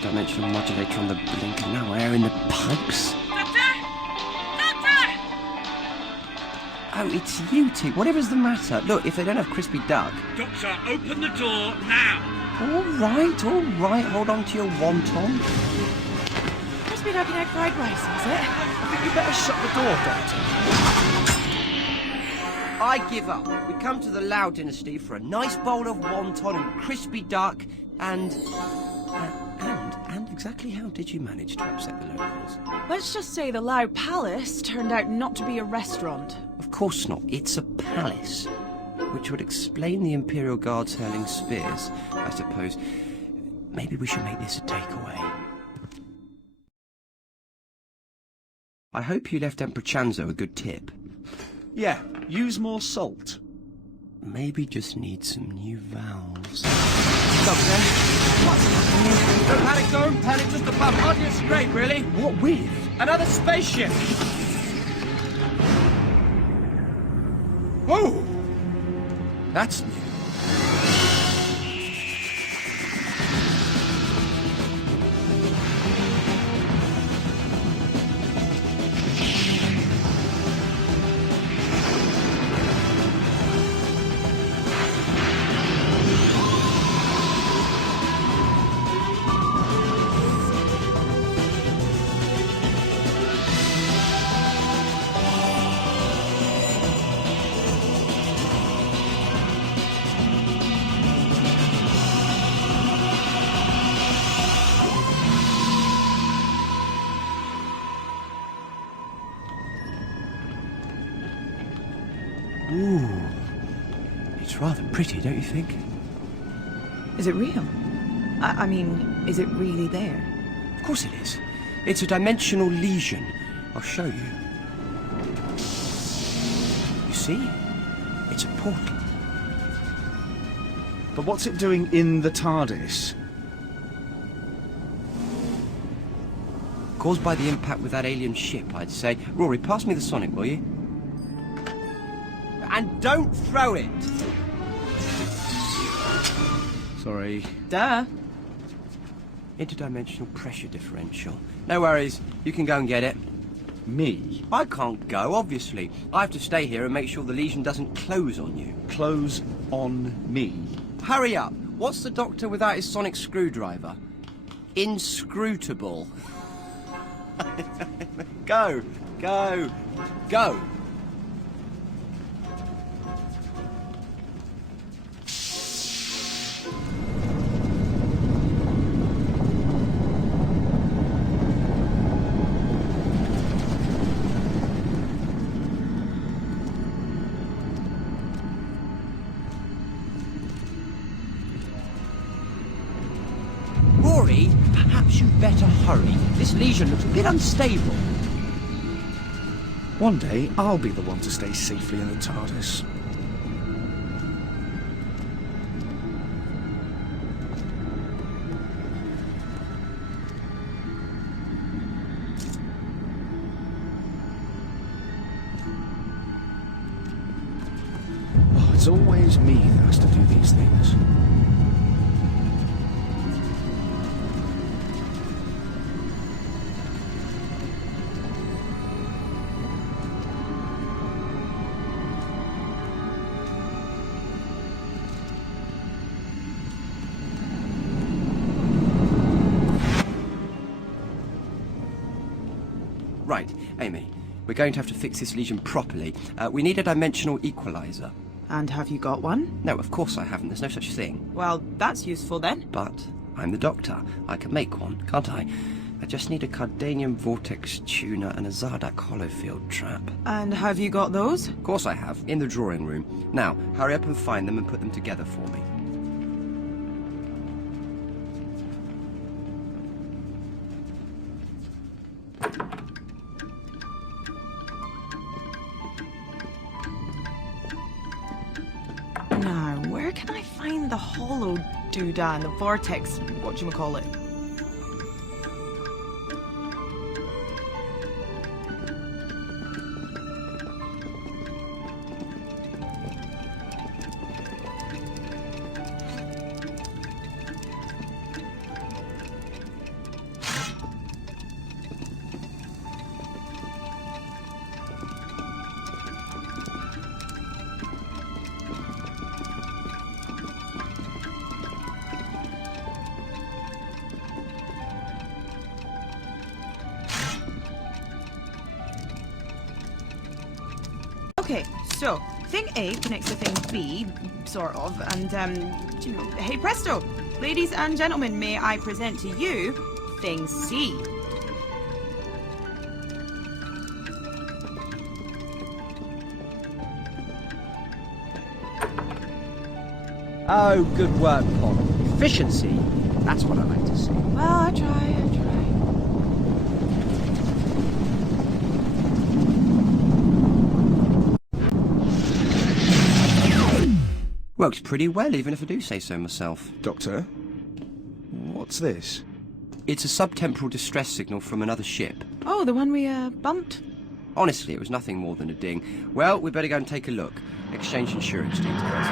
the dimensional modulator on the blink and now air in the pipes. Doctor! Doctor! Oh, it's you two. Whatever's the matter. Look, if they don't have crispy duck... Doctor, open the door now! All right. Hold on to your wonton. Crispy duck and egg fried rice, is it? I think you better shut the door, Doctor. I give up. We come to the Lau dynasty for a nice bowl of wonton and crispy duck and exactly how did you manage to upset the locals? Let's just say the Lau Palace turned out not to be a restaurant. Of course not. It's a palace. Which would explain the Imperial Guards hurling spears, I suppose. Maybe we should make this a takeaway. I hope you left Emperor Chanzo a good tip. Yeah, use more salt. Maybe just need some new valves. Doctor, what's happening? Don't panic, just a bump. Hardly a scrape, really. What with? Another spaceship! Whoa! That's new. Ooh, it's rather pretty, don't you think? Is it real? I mean, is it really there? Of course it is. It's a dimensional lesion. I'll show you. You see? It's a portal. But what's it doing in the TARDIS? Caused by the impact with that alien ship, I'd say. Rory, pass me the Sonic, will you? And don't throw it! Sorry. Duh. Interdimensional pressure differential. No worries, you can go and get it. Me? I can't go, obviously. I have to stay here and make sure the lesion doesn't close on you. Close on me? Hurry up! What's the Doctor without his sonic screwdriver? Inscrutable. Go! Go! Go! Rory, perhaps you'd better hurry. This lesion looks a bit unstable. One day, I'll be the one to stay safely in the TARDIS. Oh, it's always me that has to do these things. Right, Amy, we're going to have to fix this lesion properly. We need a dimensional equalizer. And have you got one? No, of course I haven't. There's no such thing. Well, that's useful then. But I'm the Doctor. I can make one, can't I? I just need a Cardanium Vortex tuner and a Zardak Holofield trap. And have you got those? Of course I have, in the drawing room. Now, hurry up and find them and put them together for me. Now, where can I find the hollow doodah and the vortex, whatchamacallit? So, thing A connects to thing B, sort of, and, you know, hey presto! Ladies and gentlemen, may I present to you thing C. Oh, good work, Pon. Efficiency. That's what I like to see. Well, I try. Works pretty well, even if I do say so myself. Doctor? What's this? It's a subtemporal distress signal from another ship. Oh, the one we, bumped? Honestly, it was nothing more than a ding. Well, we better go and take a look. Exchange insurance details.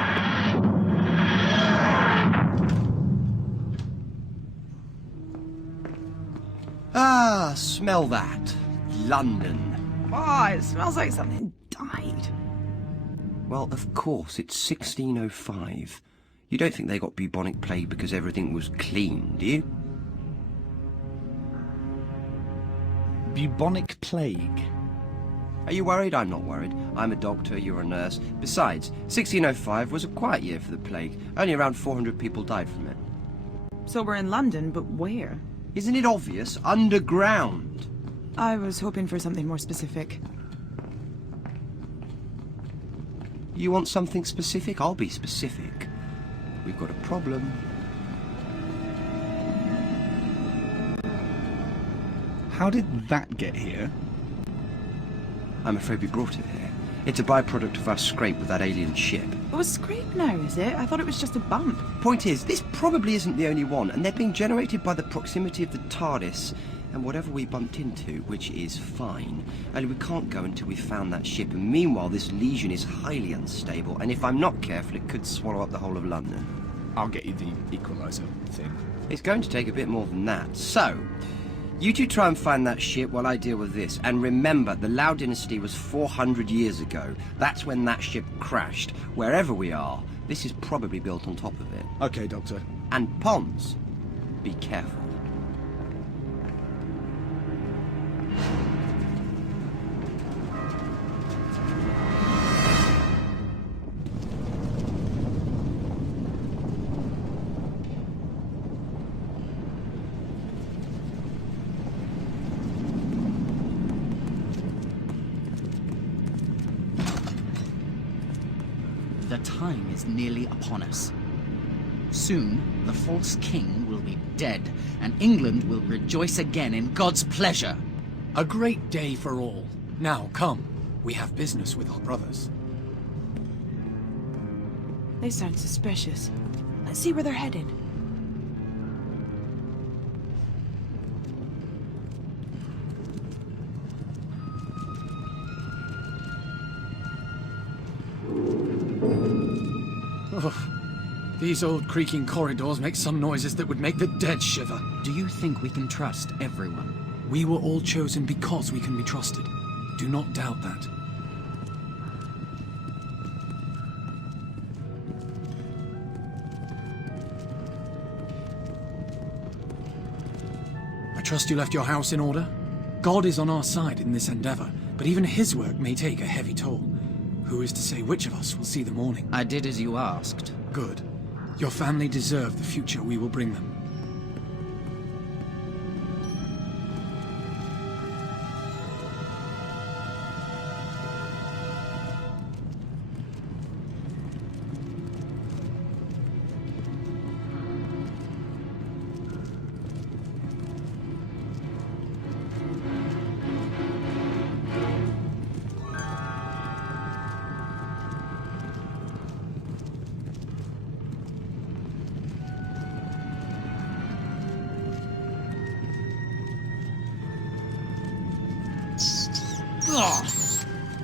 Ah, smell that. London. Oh, it smells like something died. Well, of course, it's 1605. You don't think they got bubonic plague because everything was clean, do you? Bubonic plague? Are you worried? I'm not worried. I'm a doctor, you're a nurse. Besides, 1605 was a quiet year for the plague. Only around 400 people died from it. So we're in London, but where? Isn't it obvious? Underground. I was hoping for something more specific. You want something specific? I'll be specific. We've got a problem. How did that get here? I'm afraid we brought it here. It's a byproduct of our scrape with that alien ship. Oh, a scrape now, is it? I thought it was just a bump. Point is, this probably isn't the only one, and they're being generated by the proximity of the TARDIS and whatever we bumped into, which is fine. Only we can't go until we've found that ship, and meanwhile this legion is highly unstable, and if I'm not careful, it could swallow up the whole of London. I'll get you the equalizer thing. It's going to take a bit more than that. So, you two try and find that ship while I deal with this. And remember, the Lau dynasty was 400 years ago. That's when that ship crashed. Wherever we are, this is probably built on top of it. Okay, Doctor. And Pons, be careful. The time is nearly upon us. Soon, the false king will be dead, and England will rejoice again in God's pleasure. A great day for all. Now, come. We have business with our brothers. They sound suspicious. Let's see where they're headed. These old creaking corridors make some noises that would make the dead shiver. Do you think we can trust everyone? We were all chosen because we can be trusted. Do not doubt that. I trust you left your house in order? God is on our side in this endeavor, but even his work may take a heavy toll. Who is to say which of us will see the morning? I did as you asked. Good. Your family deserve the future we will bring them.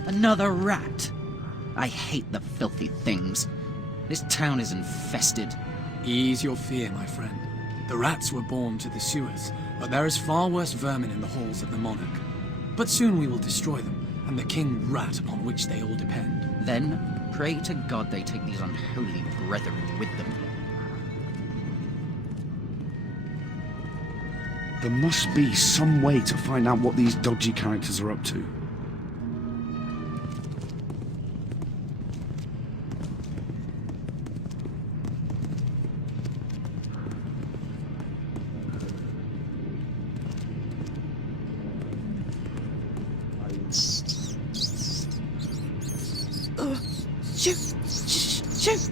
Another rat. I hate the filthy things. This town is infested. Ease your fear, my friend. The rats were born to the sewers, but there is far worse vermin in the halls of the monarch. But soon we will destroy them, and the king rat upon which they all depend. Then, pray to God they take these unholy brethren with them. There must be some way to find out what these dodgy characters are up to. Shoot!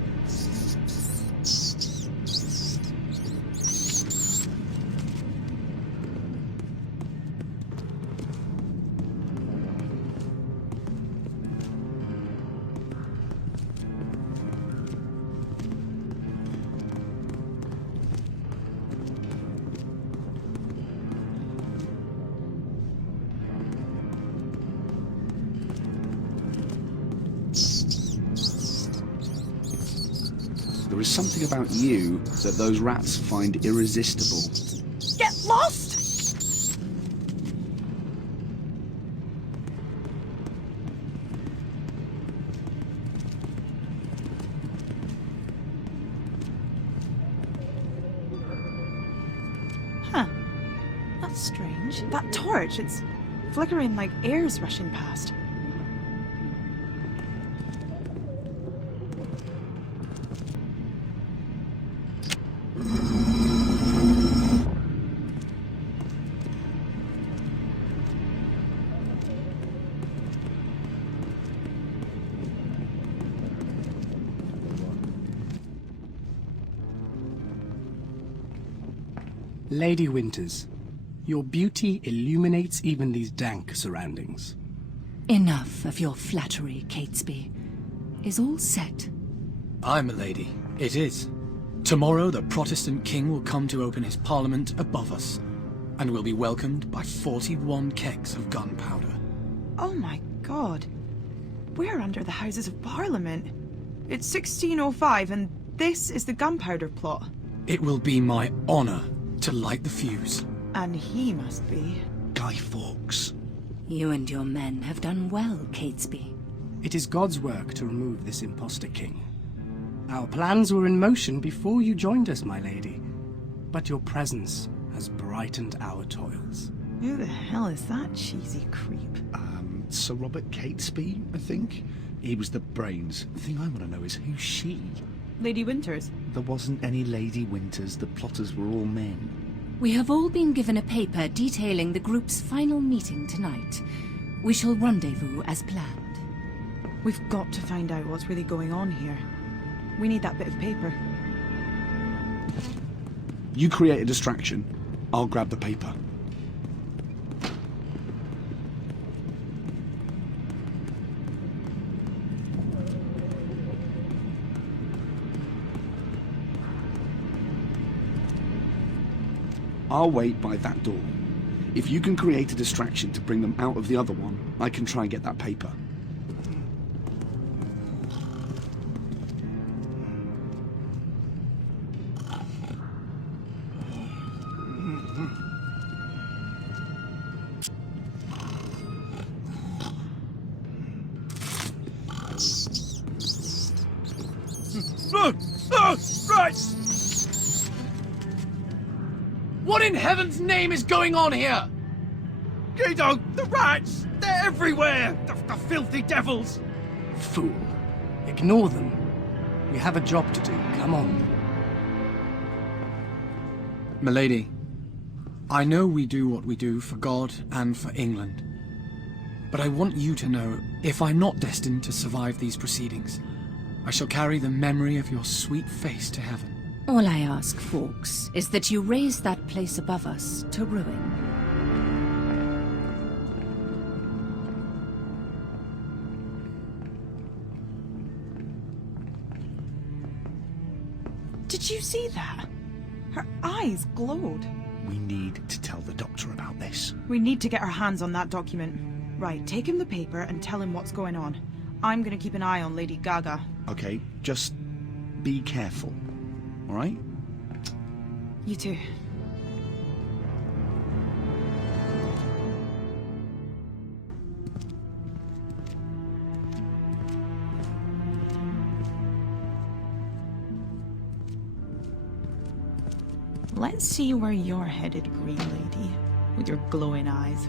There is something about you that those rats find irresistible. Get lost! Huh. That's strange. That torch, it's flickering like air's rushing past. Lady Winters, your beauty illuminates even these dank surroundings. Enough of your flattery, Catesby. Is all set? Aye, milady, it is. Tomorrow the Protestant king will come to open his parliament above us, and will be welcomed by 41 kegs of gunpowder. Oh my god. We're under the Houses of Parliament. It's 1605 and this is the Gunpowder Plot. It will be my honor to light the fuse. And he must be. Guy Fawkes. You and your men have done well, Catesby. It is God's work to remove this imposter king. Our plans were in motion before you joined us, my lady. But your presence has brightened our toils. Who the hell is that cheesy creep? Sir Robert Catesby, I think. He was the brains. The thing I want to know is who's she? Lady Winters. There wasn't any Lady Winters. The plotters were all men. We have all been given a paper detailing the group's final meeting tonight. We shall rendezvous as planned. We've got to find out what's really going on here. We need that bit of paper. You create a distraction. I'll grab the paper. I'll wait by that door. If you can create a distraction to bring them out of the other one, I can try and get that paper. Right! What in heaven's name is going on here? Guido, the rats! They're everywhere! The filthy devils! Fool. Ignore them. We have a job to do. Come on. Milady, I know we do what we do for God and for England. But I want you to know, if I'm not destined to survive these proceedings, I shall carry the memory of your sweet face to heaven. All I ask, Fawkes, is that you raise that place above us to ruin. Did you see that? Her eyes glowed. We need to tell the doctor about this. We need to get our hands on that document. Right, take him the paper and tell him what's going on. I'm gonna keep an eye on Lady Gaga. Okay, just be careful. All right? You too. Let's see where you're headed, Green Lady, with your glowing eyes.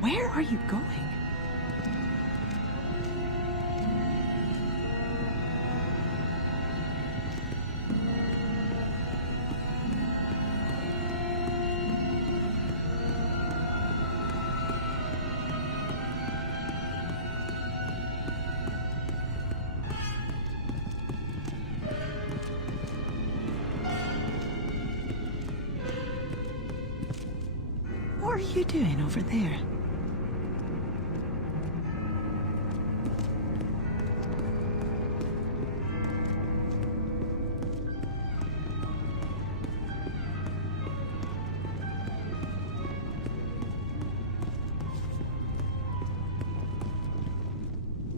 Where are you going? are you doing over there?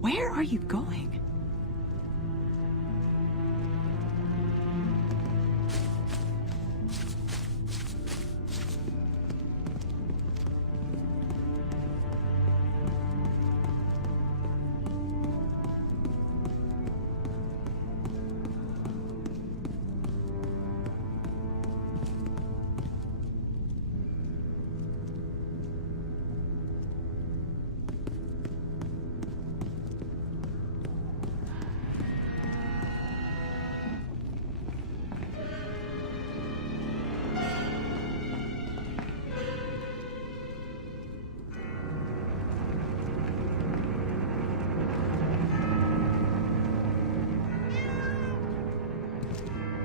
Where are you going?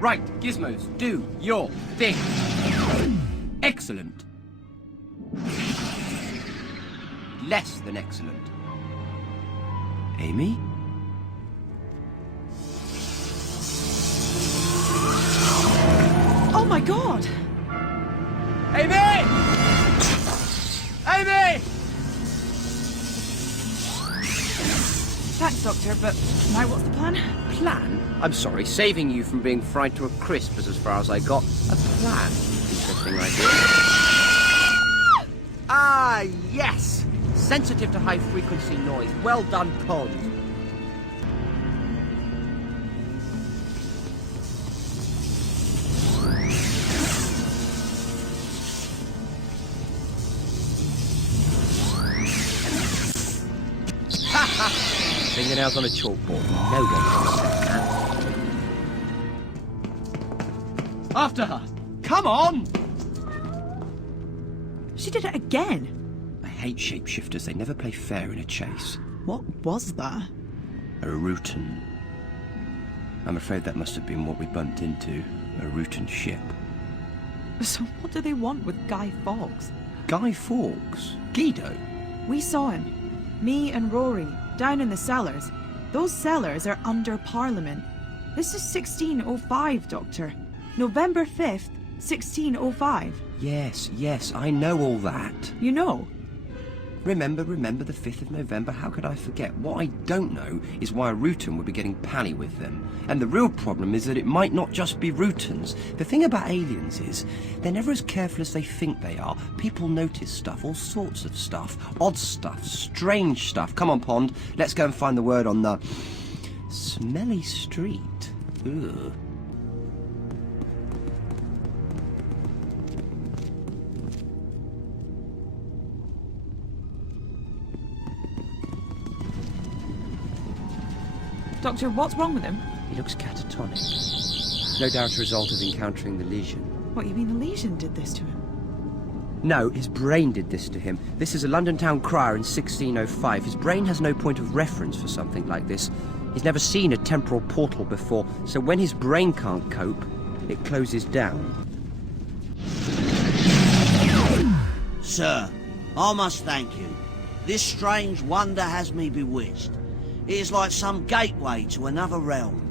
Right, Gizmos, do your thing. Excellent. Less than excellent. Amy? Oh my god! Amy! Amy! Thanks, Doctor, but now what's the plan? Plan? I'm sorry, saving you from being fried to a crisp is as far as I got. A plan? Interesting idea. Ah, yes! Sensitive to high-frequency noise. Well done, Pond. Fingernails on a chalkboard. No one can say that. After her! Come on! She did it again. I hate shapeshifters. They never play fair in a chase. What was that? A Rutan. I'm afraid that must have been what we bumped into. A Rutan ship. So what do they want with Guy Fawkes? Guy Fawkes? Guido? We saw him. Me and Rory, down in the cellars. Those cellars are under Parliament. This is 1605, Doctor. November 5th, 1605. Yes, I know all that. You know? Remember the 5th of November? How could I forget? What I don't know is why a Rutan would be getting pally with them. And the real problem is that it might not just be Rutans. The thing about aliens is, they're never as careful as they think they are. People notice stuff, all sorts of stuff. Odd stuff, strange stuff. Come on, Pond, let's go and find the word on the... smelly street. Ugh. Doctor, what's wrong with him? He looks catatonic. No doubt a result of encountering the lesion. What, you mean the lesion did this to him? No, his brain did this to him. This is a London town crier in 1605. His brain has no point of reference for something like this. He's never seen a temporal portal before, so when his brain can't cope, it closes down. Sir, I must thank you. This strange wonder has me bewitched. It is like some gateway to another realm.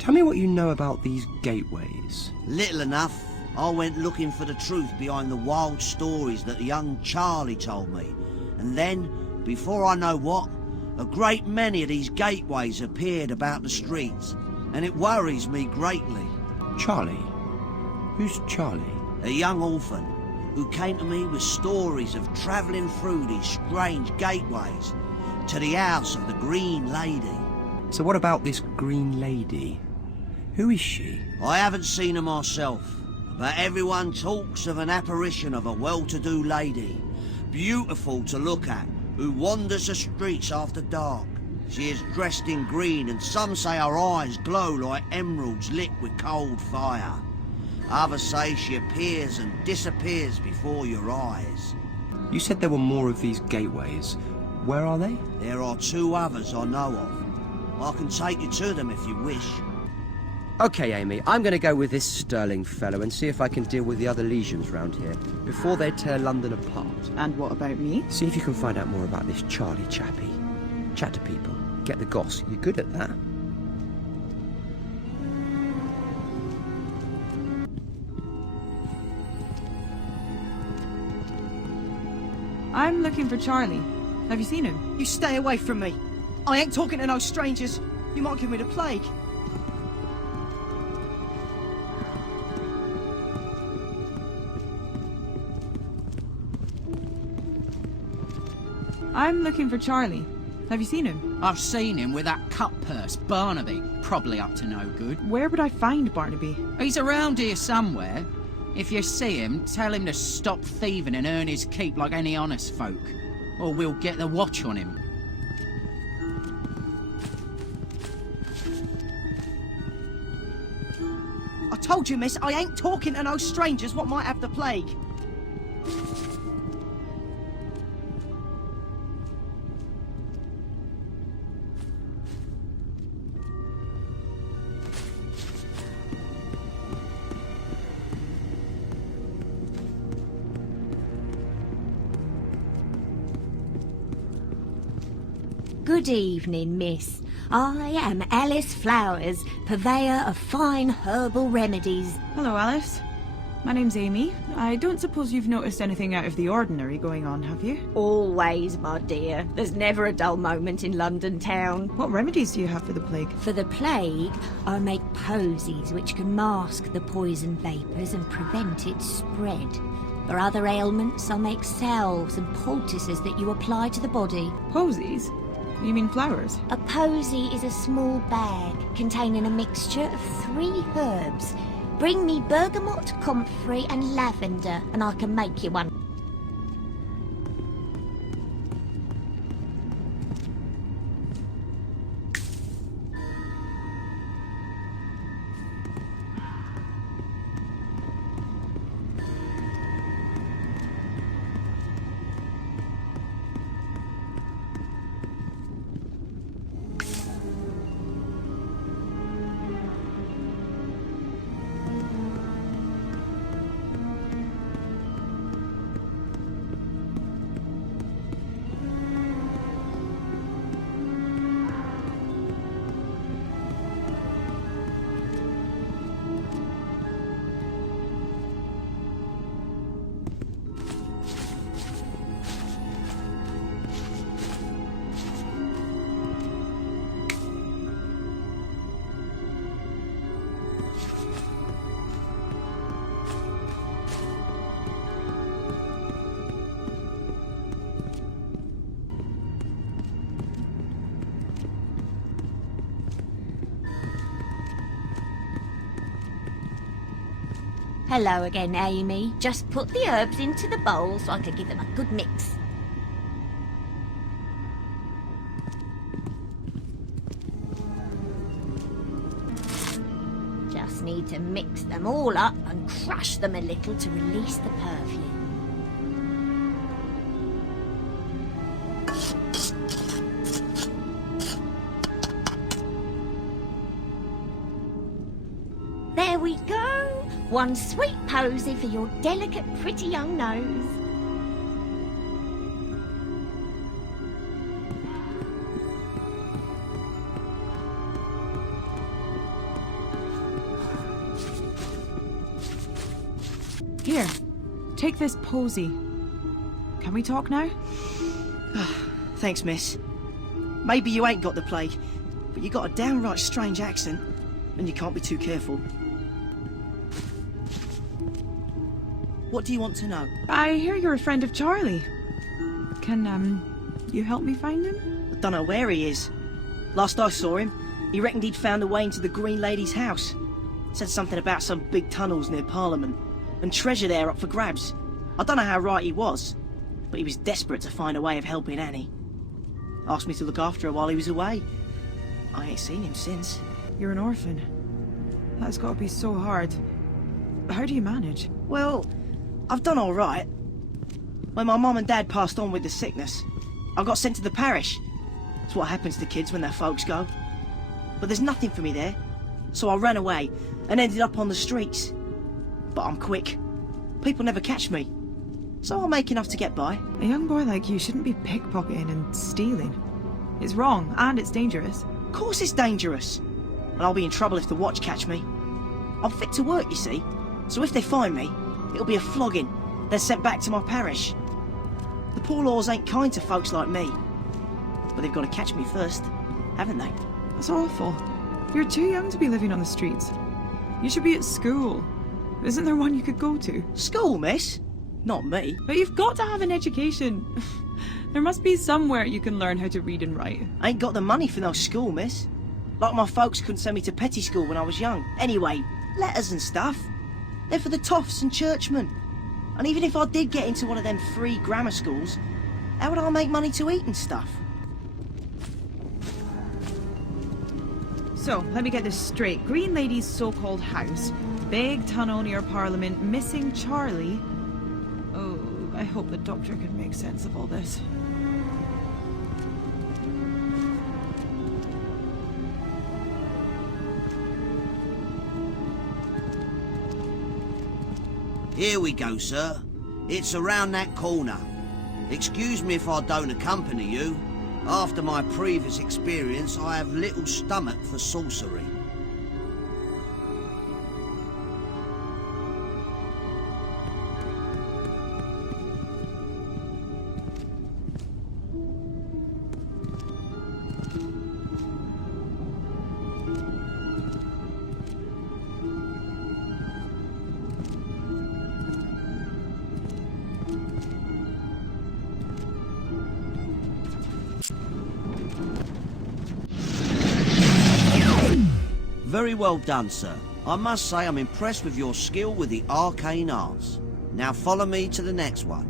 Tell me what you know about these gateways. Little enough. I went looking for the truth behind the wild stories that young Charlie told me. And then, before I know what, a great many of these gateways appeared about the streets. And it worries me greatly. Charlie? Who's Charlie? A young orphan who came to me with stories of travelling through these strange gateways to the house of the Green Lady. So what about this Green Lady? Who is she? I haven't seen her myself, but everyone talks of an apparition of a well-to-do lady, beautiful to look at, who wanders the streets after dark. She is dressed in green, and some say her eyes glow like emeralds lit with cold fire. Others say she appears and disappears before your eyes. You said there were more of these gateways. Where are they? There are 2 others I know of. I can take you to them if you wish. Okay, Amy, I'm going to go with this Sterling fellow and see if I can deal with the other legions round here before they tear London apart. And what about me? See if you can find out more about this Charlie chappie. Chat to people, get the goss. You're good at that. I'm looking for Charlie. Have you seen him? You stay away from me. I ain't talking to no strangers. You might give me the plague. I'm looking for Charlie. Have you seen him? I've seen him with that cut purse, Barnaby. Probably up to no good. Where would I find Barnaby? He's around here somewhere. If you see him, tell him to stop thieving and earn his keep like any honest folk. Or we'll get the watch on him. I told you, miss, I ain't talking to no strangers what might have the plague. Good evening, miss. I am Alice Flowers, purveyor of fine herbal remedies. Hello, Alice. My name's Amy. I don't suppose you've noticed anything out of the ordinary going on, have you? Always, my dear. There's never a dull moment in London town. What remedies do you have for the plague? For the plague, I make posies which can mask the poison vapours and prevent its spread. For other ailments, I make salves and poultices that you apply to the body. Posies? You mean flowers? A posy is a small bag containing a mixture of 3 herbs. Bring me bergamot, comfrey and lavender, and I can make you one. Hello again, Amy. Just put the herbs into the bowl so I can give them a good mix. Just need to mix them all up and crush them a little to release the perfume. There we go. One sweet posy for your delicate, pretty young nose. Here, take this posy. Can we talk now? Thanks, miss. Maybe you ain't got the plague, but you got a downright strange accent, and you can't be too careful. What do you want to know? I hear you're a friend of Charlie. Can, you help me find him? I don't know where he is. Last I saw him, he reckoned he'd found a way into the Green Lady's house. Said something about some big tunnels near Parliament, and treasure there up for grabs. I don't know how right he was, but he was desperate to find a way of helping Annie. Asked me to look after her while he was away. I ain't seen him since. You're an orphan. That's got to be so hard. How do you manage? Well, I've done all right. When my mum and dad passed on with the sickness, I got sent to the parish. It's what happens to kids when their folks go. But there's nothing for me there. So I ran away and ended up on the streets. But I'm quick. People never catch me. So I make enough to get by. A young boy like you shouldn't be pickpocketing and stealing. It's wrong, and it's dangerous. Of course it's dangerous. And I'll be in trouble if the watch catch me. I'm fit to work, you see. So if they find me, it'll be a flogging, then sent back to my parish. The poor laws ain't kind to folks like me. But they've got to catch me first, haven't they? That's awful. You're too young to be living on the streets. You should be at school. Isn't there one you could go to? School, miss? Not me. But you've got to have an education. There must be somewhere you can learn how to read and write. I ain't got the money for no school, miss. Like my folks couldn't send me to petty school when I was young. Anyway, letters and stuff. They're for the toffs and churchmen. And even if I did get into one of them free grammar schools, how would I make money to eat and stuff? So, let me get this straight. Green Lady's so-called house. Big tunnel near Parliament. Missing Charlie. Oh, I hope the doctor can make sense of all this. Here we go, sir. It's around that corner. Excuse me if I don't accompany you. After my previous experience, I have little stomach for sorcery. Very well done, sir. I must say I'm impressed with your skill with the arcane arts. Now follow me to the next one.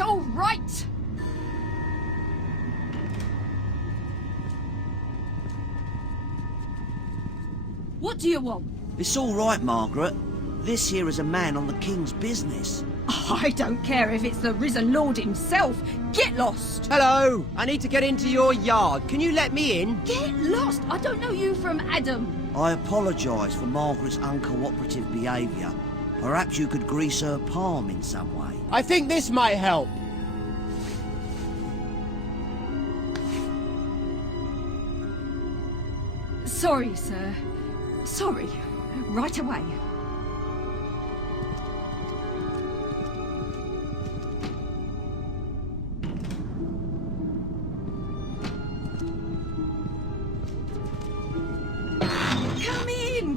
All right! What do you want? It's all right, Margaret. This here is a man on the King's business. I don't care if it's the risen Lord himself. Get lost! Hello! I need to get into your yard. Can you let me in? Get lost! I don't know you from Adam. I apologise for Margaret's uncooperative behaviour. Perhaps you could grease her palm in some way. I think this might help. Sorry, sir. Sorry. Right away.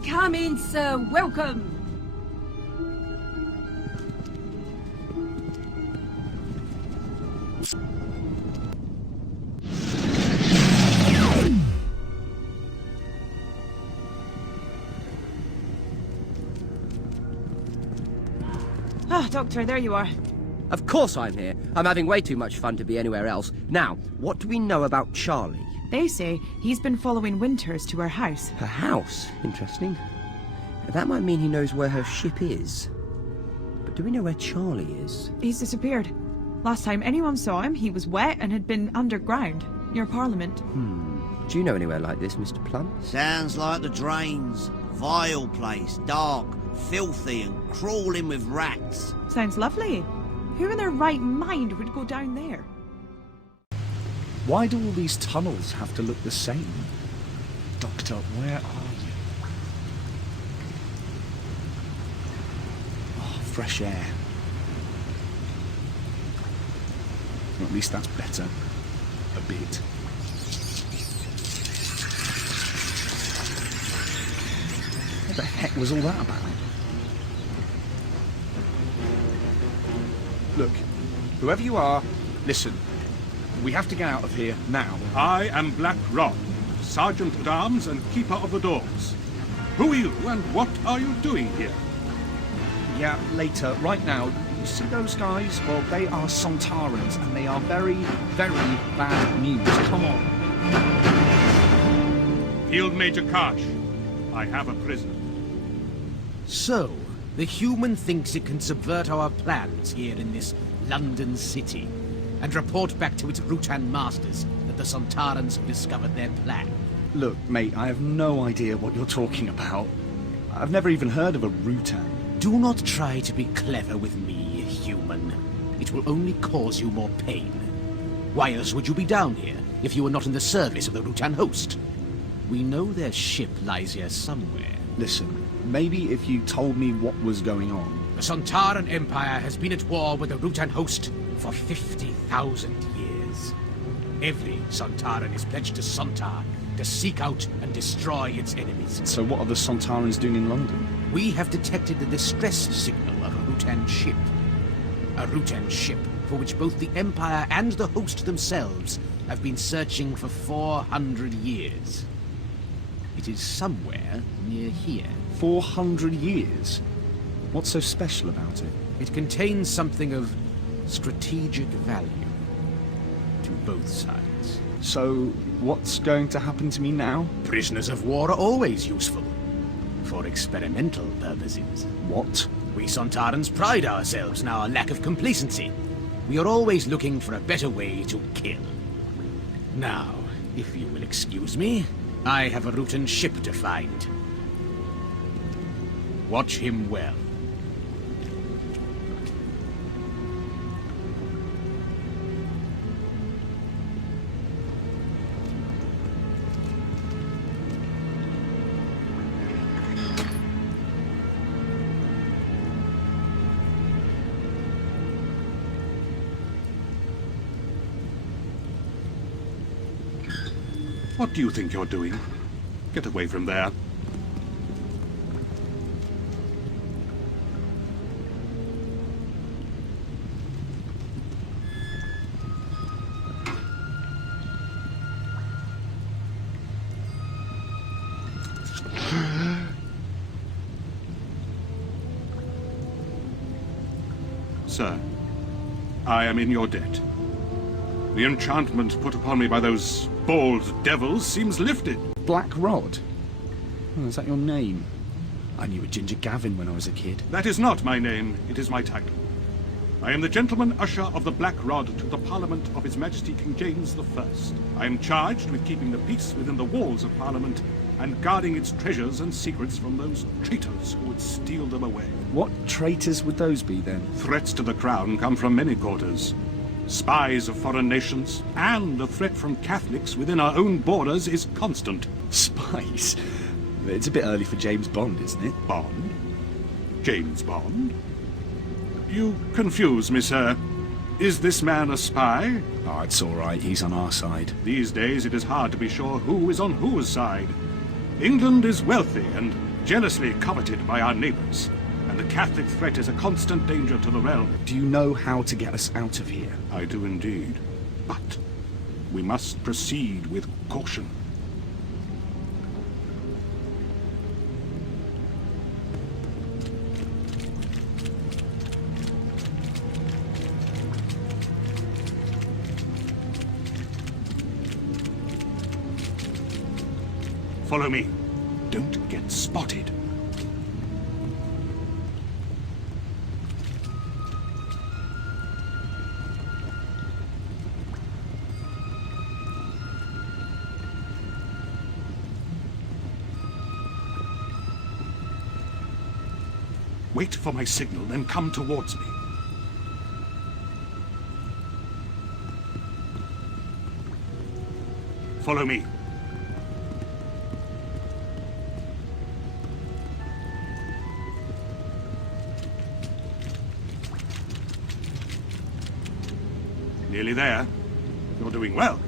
Come in, sir. Welcome. Ah, Doctor, there you are. Of course I'm here. I'm having way too much fun to be anywhere else. Now, what do we know about Charlie? They say he's been following Winters to her house. Her house? Interesting. That might mean he knows where her ship is. But do we know where Charlie is? He's disappeared. Last time anyone saw him, he was wet and had been underground, near Parliament. Do you know anywhere like this, Mr. Plum? Sounds like the drains. Vile place, dark, filthy and crawling with rats. Sounds lovely. Who in their right mind would go down there? Why do all these tunnels have to look the same? Doctor, where are you? Oh, fresh air. Well, at least that's better. A bit. What the heck was all that about? Look, whoever you are, listen. We have to get out of here now. I am Black Rod, Sergeant at Arms and Keeper of the Doors. Who are you, and what are you doing here? Yeah, later. Right now, you see those guys? Well, they are Sontarans, and they are very, very bad news. Come on. Field Major Karsh, I have a prisoner. So, the human thinks it can subvert our plans here in this London city, and report back to its Rutan masters that the Sontarans have discovered their plan. Look, mate, I have no idea what you're talking about. I've never even heard of a Rutan. Do not try to be clever with me, human. It will only cause you more pain. Why else would you be down here, if you were not in the service of the Rutan host? We know their ship lies here somewhere. Listen, maybe if you told me what was going on. The Sontaran Empire has been at war with the Rutan host for 50,000 years. Every Sontaran is pledged to Sontar, to seek out and destroy its enemies. So what are the Sontarans doing in London? We have detected the distress signal of a Rutan ship. A Rutan ship for which both the Empire and the host themselves have been searching for 400 years. It is somewhere near here. 400 years? What's so special about it? It contains something of strategic value to both sides. So, what's going to happen to me now? Prisoners of war are always useful. For experimental purposes. What? We Sontarans pride ourselves in our lack of complacency. We are always looking for a better way to kill. Now, if you will excuse me, I have a Rutan ship to find. Watch him well. What do you think you're doing? Get away from there. Sir, I am in your debt. The enchantment put upon me by those bald devils seems lifted. Black Rod? Oh, is that your name? I knew a Ginger Gavin when I was a kid. That is not my name, it is my title. I am the Gentleman Usher of the Black Rod to the Parliament of His Majesty King James I. I am charged with keeping the peace within the walls of Parliament and guarding its treasures and secrets from those traitors who would steal them away. What traitors would those be, then? Threats to the crown come from many quarters. Spies of foreign nations, and the threat from Catholics within our own borders is constant. Spies? It's a bit early for James Bond, isn't it? Bond? James Bond? You confuse me, sir. Is this man a spy? Oh, it's all right. He's on our side. These days it is hard to be sure who is on whose side. England is wealthy and jealously coveted by our neighbours, and the Catholic threat is a constant danger to the realm. Do you know how to get us out of here? I do indeed, but we must proceed with caution. Follow me. Don't get spotted. Wait for my signal, then come towards me. Follow me. Nearly there. You're doing well.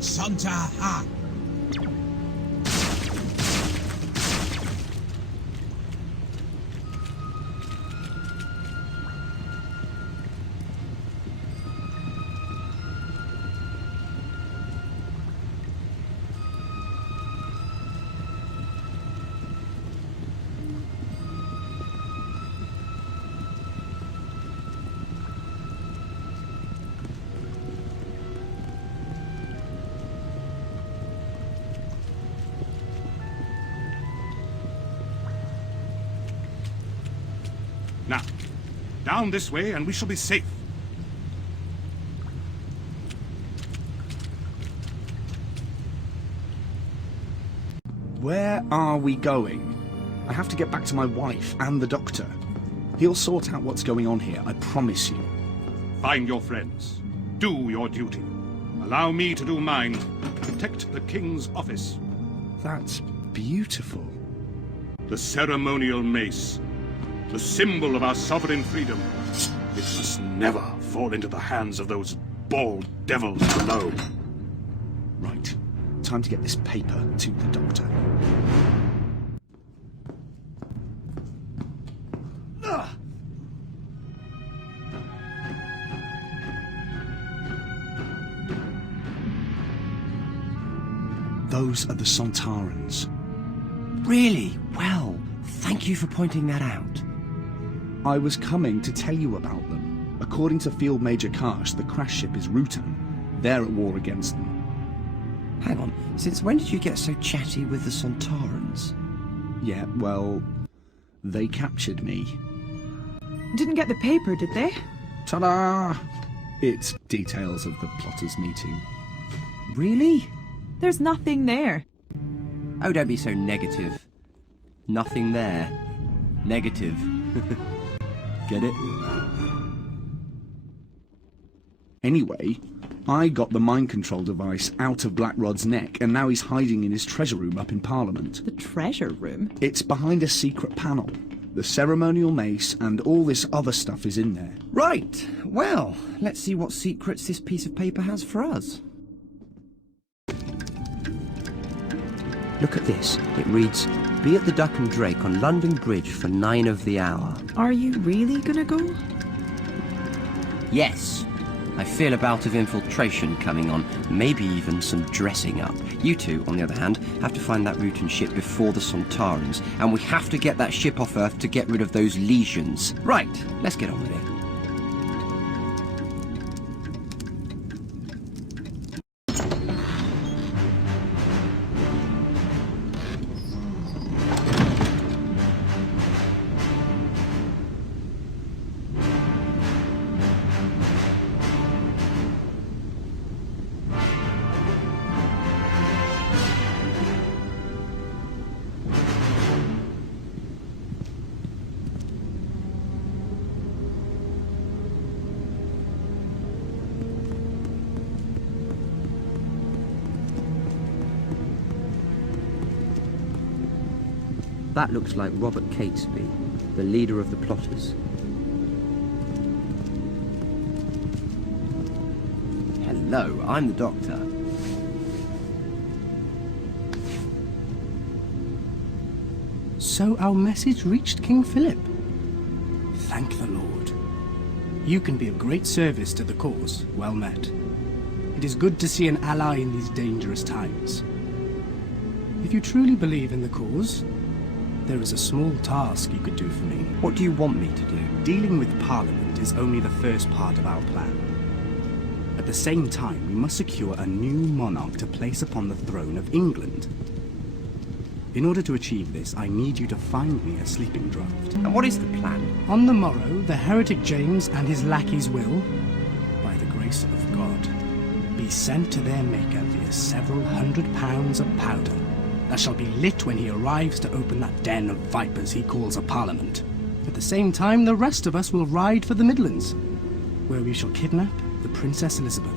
Santa Ha! Now, down this way and we shall be safe. Where are we going? I have to get back to my wife and the doctor. He'll sort out what's going on here, I promise you. Find your friends. Do your duty. Allow me to do mine. Protect the king's office. That's beautiful. The ceremonial mace. The symbol of our sovereign freedom. It must never fall into the hands of those bald devils below. Right. Time to get this paper to the doctor. Those are the Sontarans. Really? Well, thank you for pointing that out. I was coming to tell you about them. According to Field Major Karsh, the crash ship is Rutan. They're at war against them. Hang on, since when did you get so chatty with the Sontarans? Yeah, well, they captured me. Didn't get the paper, did they? Ta-da! It's details of the plotters' meeting. Really? There's nothing there. Oh, don't be so negative. Nothing there. Negative. Get it? Anyway, I got the mind control device out of Blackrod's neck, and now he's hiding in his treasure room up in Parliament. The treasure room? It's behind a secret panel. The ceremonial mace and all this other stuff is in there. Right. Well, let's see what secrets this piece of paper has for us. Look at this. It reads, "Be at the Duck and Drake on London Bridge for 9 of the hour." Are you really gonna go? Yes. I feel a bout of infiltration coming on, maybe even some dressing up. You two, on the other hand, have to find that Rutan ship before the Sontarans, and we have to get that ship off Earth to get rid of those legions. Right, let's get on with it. That looks like Robert Catesby, the leader of the plotters. Hello, I'm the Doctor. So our message reached King Philip. Thank the Lord. You can be of great service to the cause. Well met. It is good to see an ally in these dangerous times. If you truly believe in the cause, there is a small task you could do for me. What do you want me to do? Dealing with Parliament is only the first part of our plan. At the same time, we must secure a new monarch to place upon the throne of England. In order to achieve this, I need you to find me a sleeping draught. And what is the plan? On the morrow, the heretic James and his lackeys will, by the grace of God, be sent to their maker via several £100 of powder that shall be lit when he arrives to open that den of vipers he calls a parliament. At the same time, the rest of us will ride for the Midlands, where we shall kidnap the Princess Elizabeth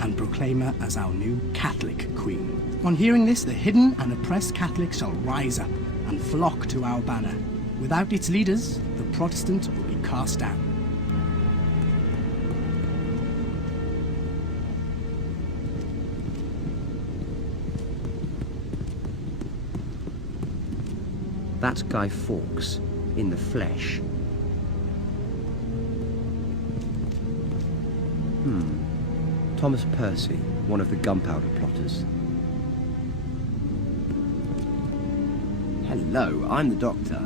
and proclaim her as our new Catholic queen. On hearing this, the hidden and oppressed Catholics shall rise up and flock to our banner. Without its leaders, the Protestant will be cast down. That's Guy Fawkes, in the flesh. Thomas Percy, one of the Gunpowder Plotters. Hello, I'm the Doctor.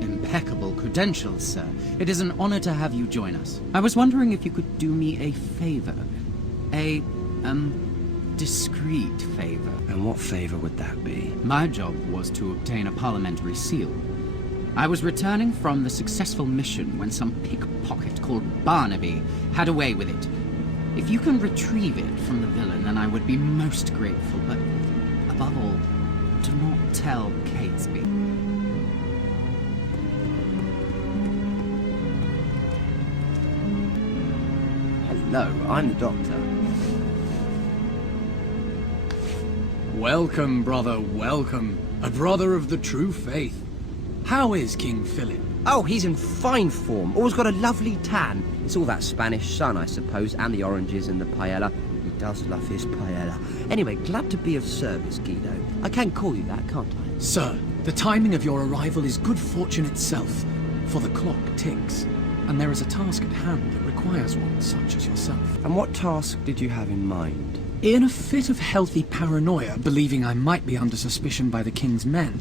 Impeccable credentials, sir. It is an honor to have you join us. I was wondering if you could do me a favor. A discreet favor. And what favour would that be? My job was to obtain a parliamentary seal. I was returning from the successful mission when some pickpocket called Barnaby had a way with it. If you can retrieve it from the villain, then I would be most grateful, but above all, do not tell Catesby. Hello, I'm the Doctor. Welcome, brother, welcome. A brother of the true faith. How is King Philip? Oh, he's in fine form. Always got a lovely tan. It's all that Spanish sun, I suppose, and the oranges and the paella. He does love his paella. Anyway, glad to be of service, Guido. I can call you that, can't I? Sir, the timing of your arrival is good fortune itself, for the clock ticks, and there is a task at hand that requires one such as yourself. And what task did you have in mind? In a fit of healthy paranoia, believing I might be under suspicion by the King's men,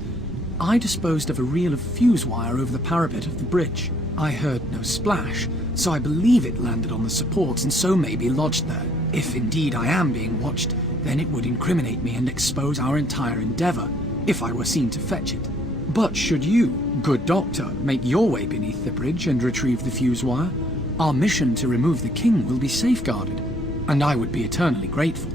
I disposed of a reel of fuse wire over the parapet of the bridge. I heard no splash, so I believe it landed on the supports and so may be lodged there. If indeed I am being watched, then it would incriminate me and expose our entire endeavour, if I were seen to fetch it. But should you, good doctor, make your way beneath the bridge and retrieve the fuse wire, our mission to remove the King will be safeguarded, and I would be eternally grateful.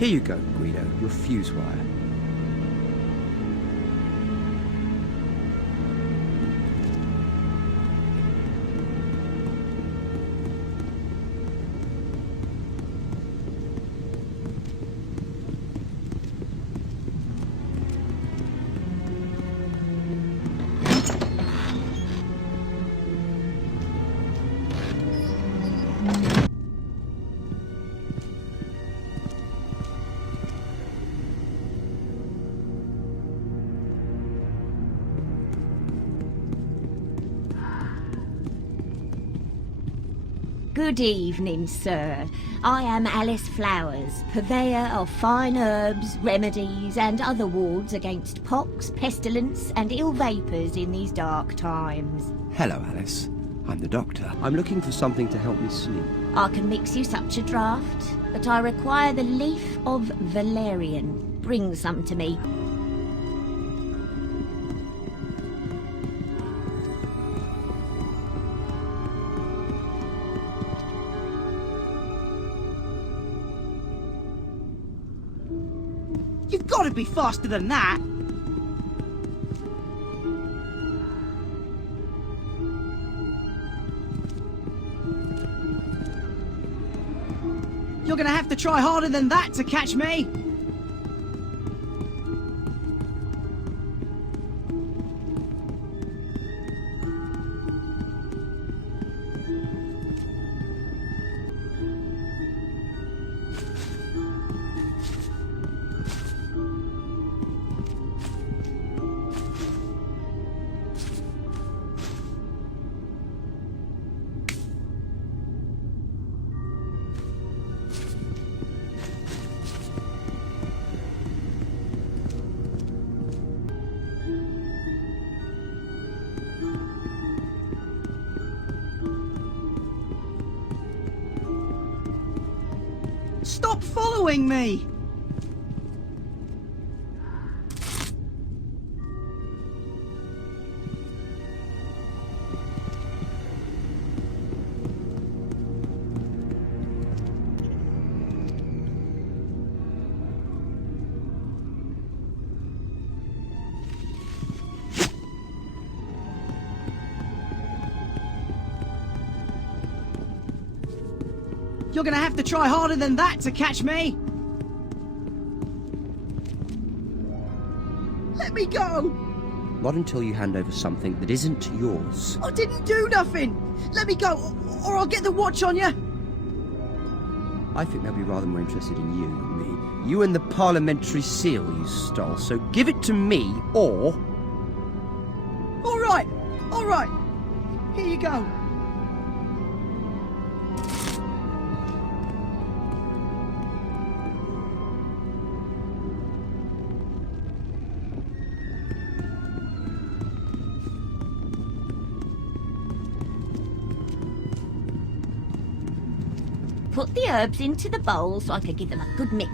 Here you go, Guido, your fuse wire. Good evening, sir. I am Alice Flowers, purveyor of fine herbs, remedies, and other wards against pox, pestilence, and ill vapours in these dark times. Hello, Alice. I'm the Doctor. I'm looking for something to help me sleep. I can mix you such a draught, but I require the leaf of valerian. Bring some to me. You've got to be faster than that! You're gonna have to try harder than that to catch me! Stop following me! You're gonna have to try harder than that to catch me! Let me go! Not until you hand over something that isn't yours. I didn't do nothing! Let me go, or I'll get the watch on you! I think they'll be rather more interested in you than me. You and the parliamentary seal you stole, so give it to me, or... All right. Here you go. Put the herbs into the bowl so I can give them a good mix.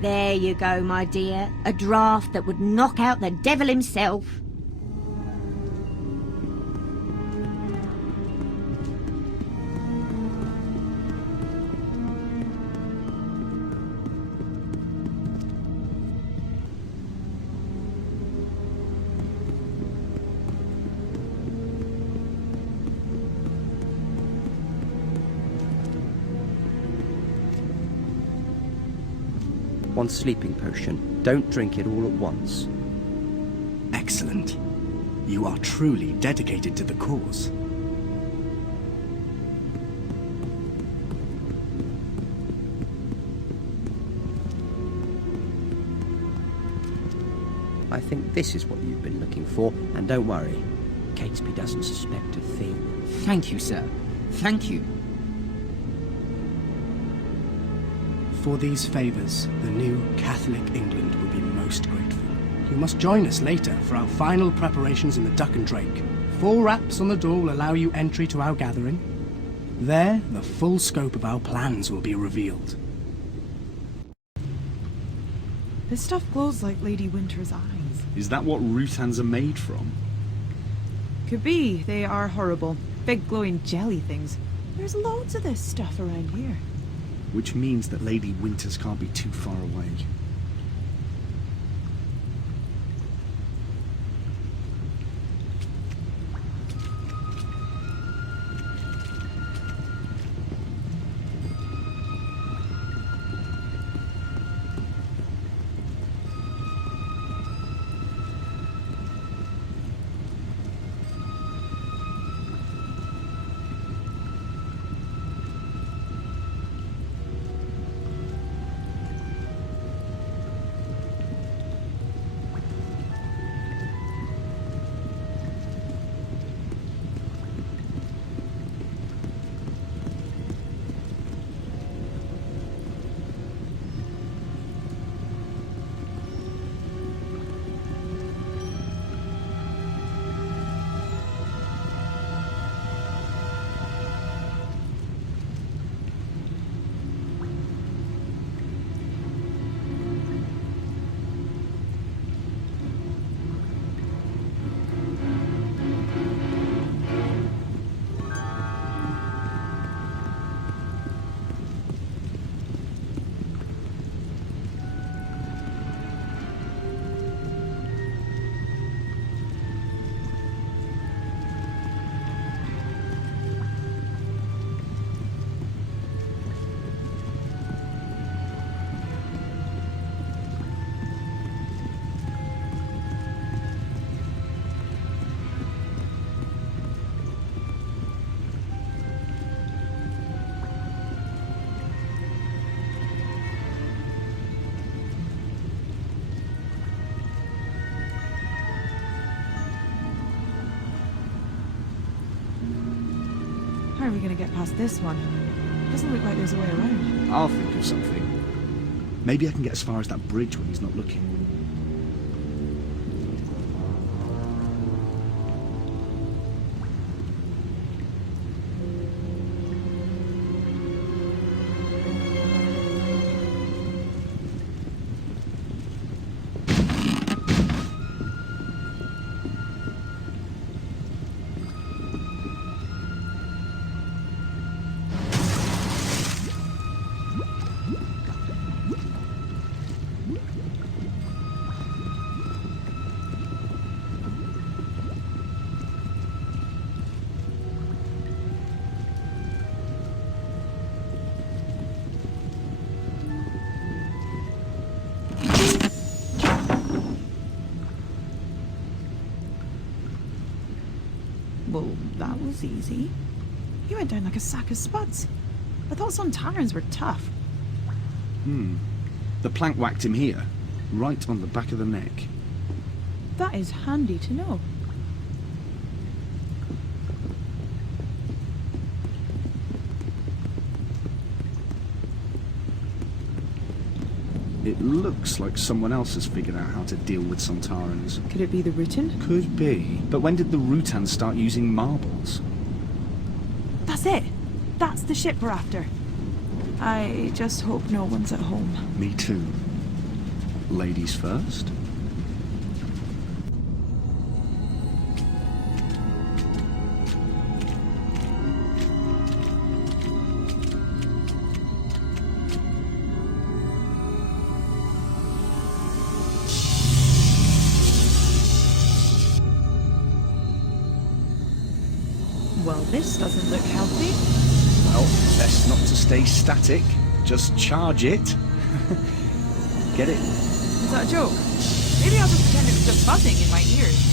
There you go, my dear. A draught that would knock out the devil himself. One sleeping potion. Don't drink it all at once. Excellent. You are truly dedicated to the cause. I think this is what you've been looking for, and don't worry, Catesby doesn't suspect a thing. Thank you, sir. Thank you. For these favours, the new Catholic England will be most grateful. You must join us later for our final preparations in the Duck and Drake. 4 raps on the door will allow you entry to our gathering. There, the full scope of our plans will be revealed. This stuff glows like Lady Winter's eyes. Is that what Rutans are made from? Could be. They are horrible. Big glowing jelly things. There's loads of this stuff around here. Which means that Lady Winters can't be too far away. How are we going to get past this one? Doesn't look like there's a way around. I'll think of something. Maybe I can get as far as that bridge when he's not looking. Well, that was easy. He went down like a sack of spuds. I thought Sontarans were tough. The plank whacked him here, right on the back of the neck. That is handy to know. It looks like someone else has figured out how to deal with Sontarans. Could it be the Rutan? Could be. But when did the Rutans start using marbles? That's it! That's the ship we're after. I just hope no one's at home. Me too. Ladies first? Well, this doesn't look healthy. Well, best not to stay static. Just charge it. Get it? Is that a joke? Maybe I'll just pretend it was just buzzing in my ears.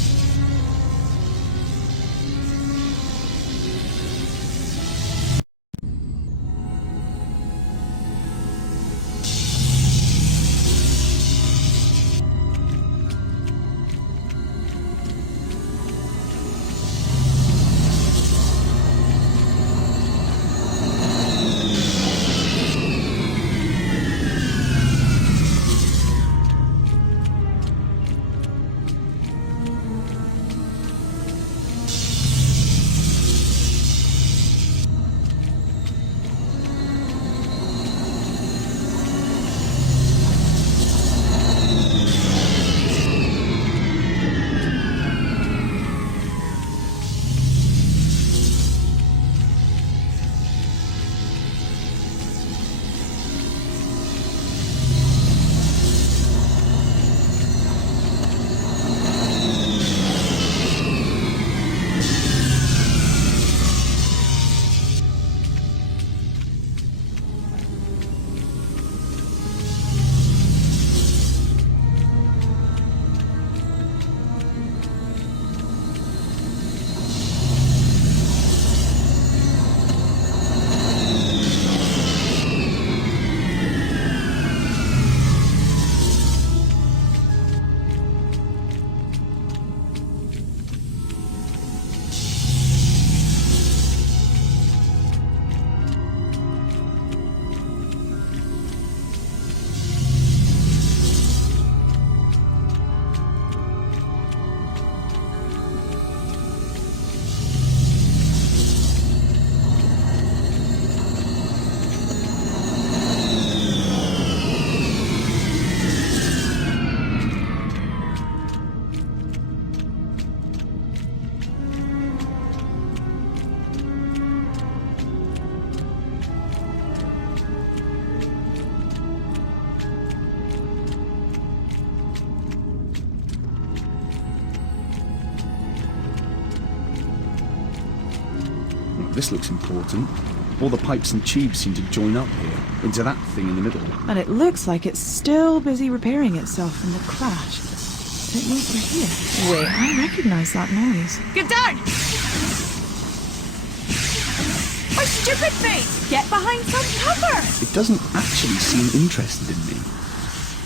This looks important. All the pipes and tubes seem to join up here, into that thing in the middle. And it looks like it's still busy repairing itself from the crash. So it means we're here. Wait, I recognise that noise. Get down! My stupid face! Get behind some cover! It doesn't actually seem interested in me.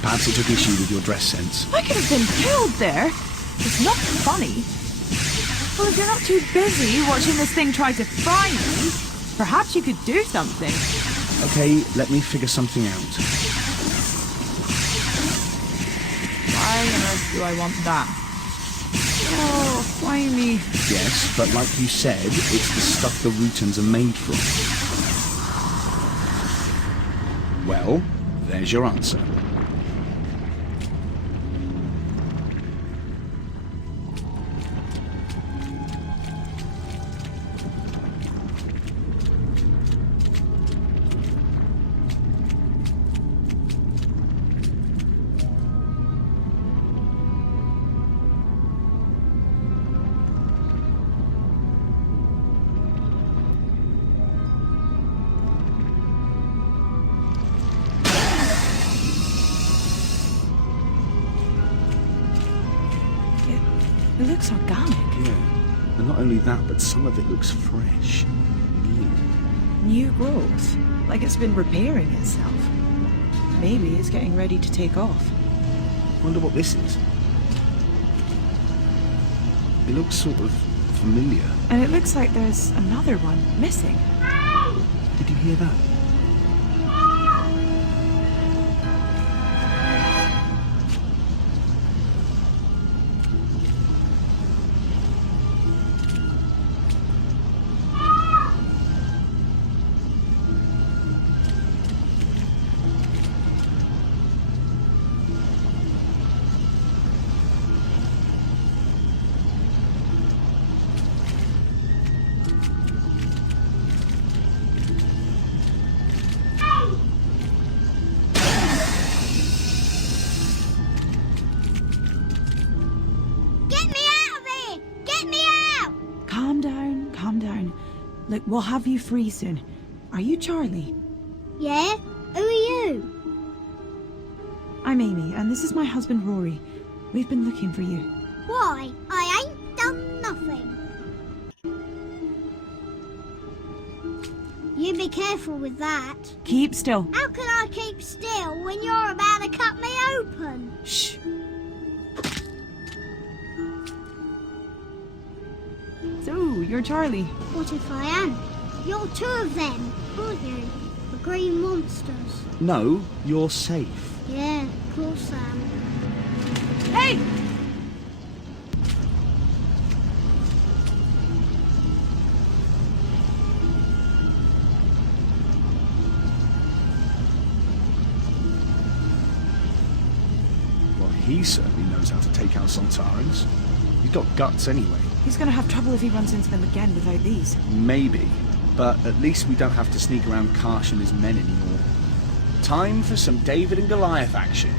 Perhaps it took issue with your dress sense. I could have been killed there. It's not funny. Well, if you're not too busy watching this thing try to fry me, perhaps you could do something. Okay, let me figure something out. Why on earth do I want that? Oh, why me? Yes, but like you said, it's the stuff the Rutans are made from. Well, there's your answer. It looks organic. Yeah, and And not only that, but some of it looks fresh. New. New growth? Like it's been repairing itself. Maybe it's getting ready to take off. Wonder what this is. It looks sort of familiar. And it looks like there's another one missing. Did you hear that? Look, we'll have you free soon. Are you Charlie? Yeah? Who are you? I'm Amy, and this is my husband Rory. We've been looking for you. Why? I ain't done nothing. You be careful with that. Keep still. How can I keep still when you're about to cut me open? Shh. So, you're Charlie. What if I am? You're two of them, aren't you? The green monsters. No, you're safe. Yeah, of course I am. Hey! Well, he certainly knows how to take out Sontarans. He's got guts anyway. He's gonna have trouble if he runs into them again without these. Maybe, but at least we don't have to sneak around Karsh and his men anymore. Time for some David and Goliath action.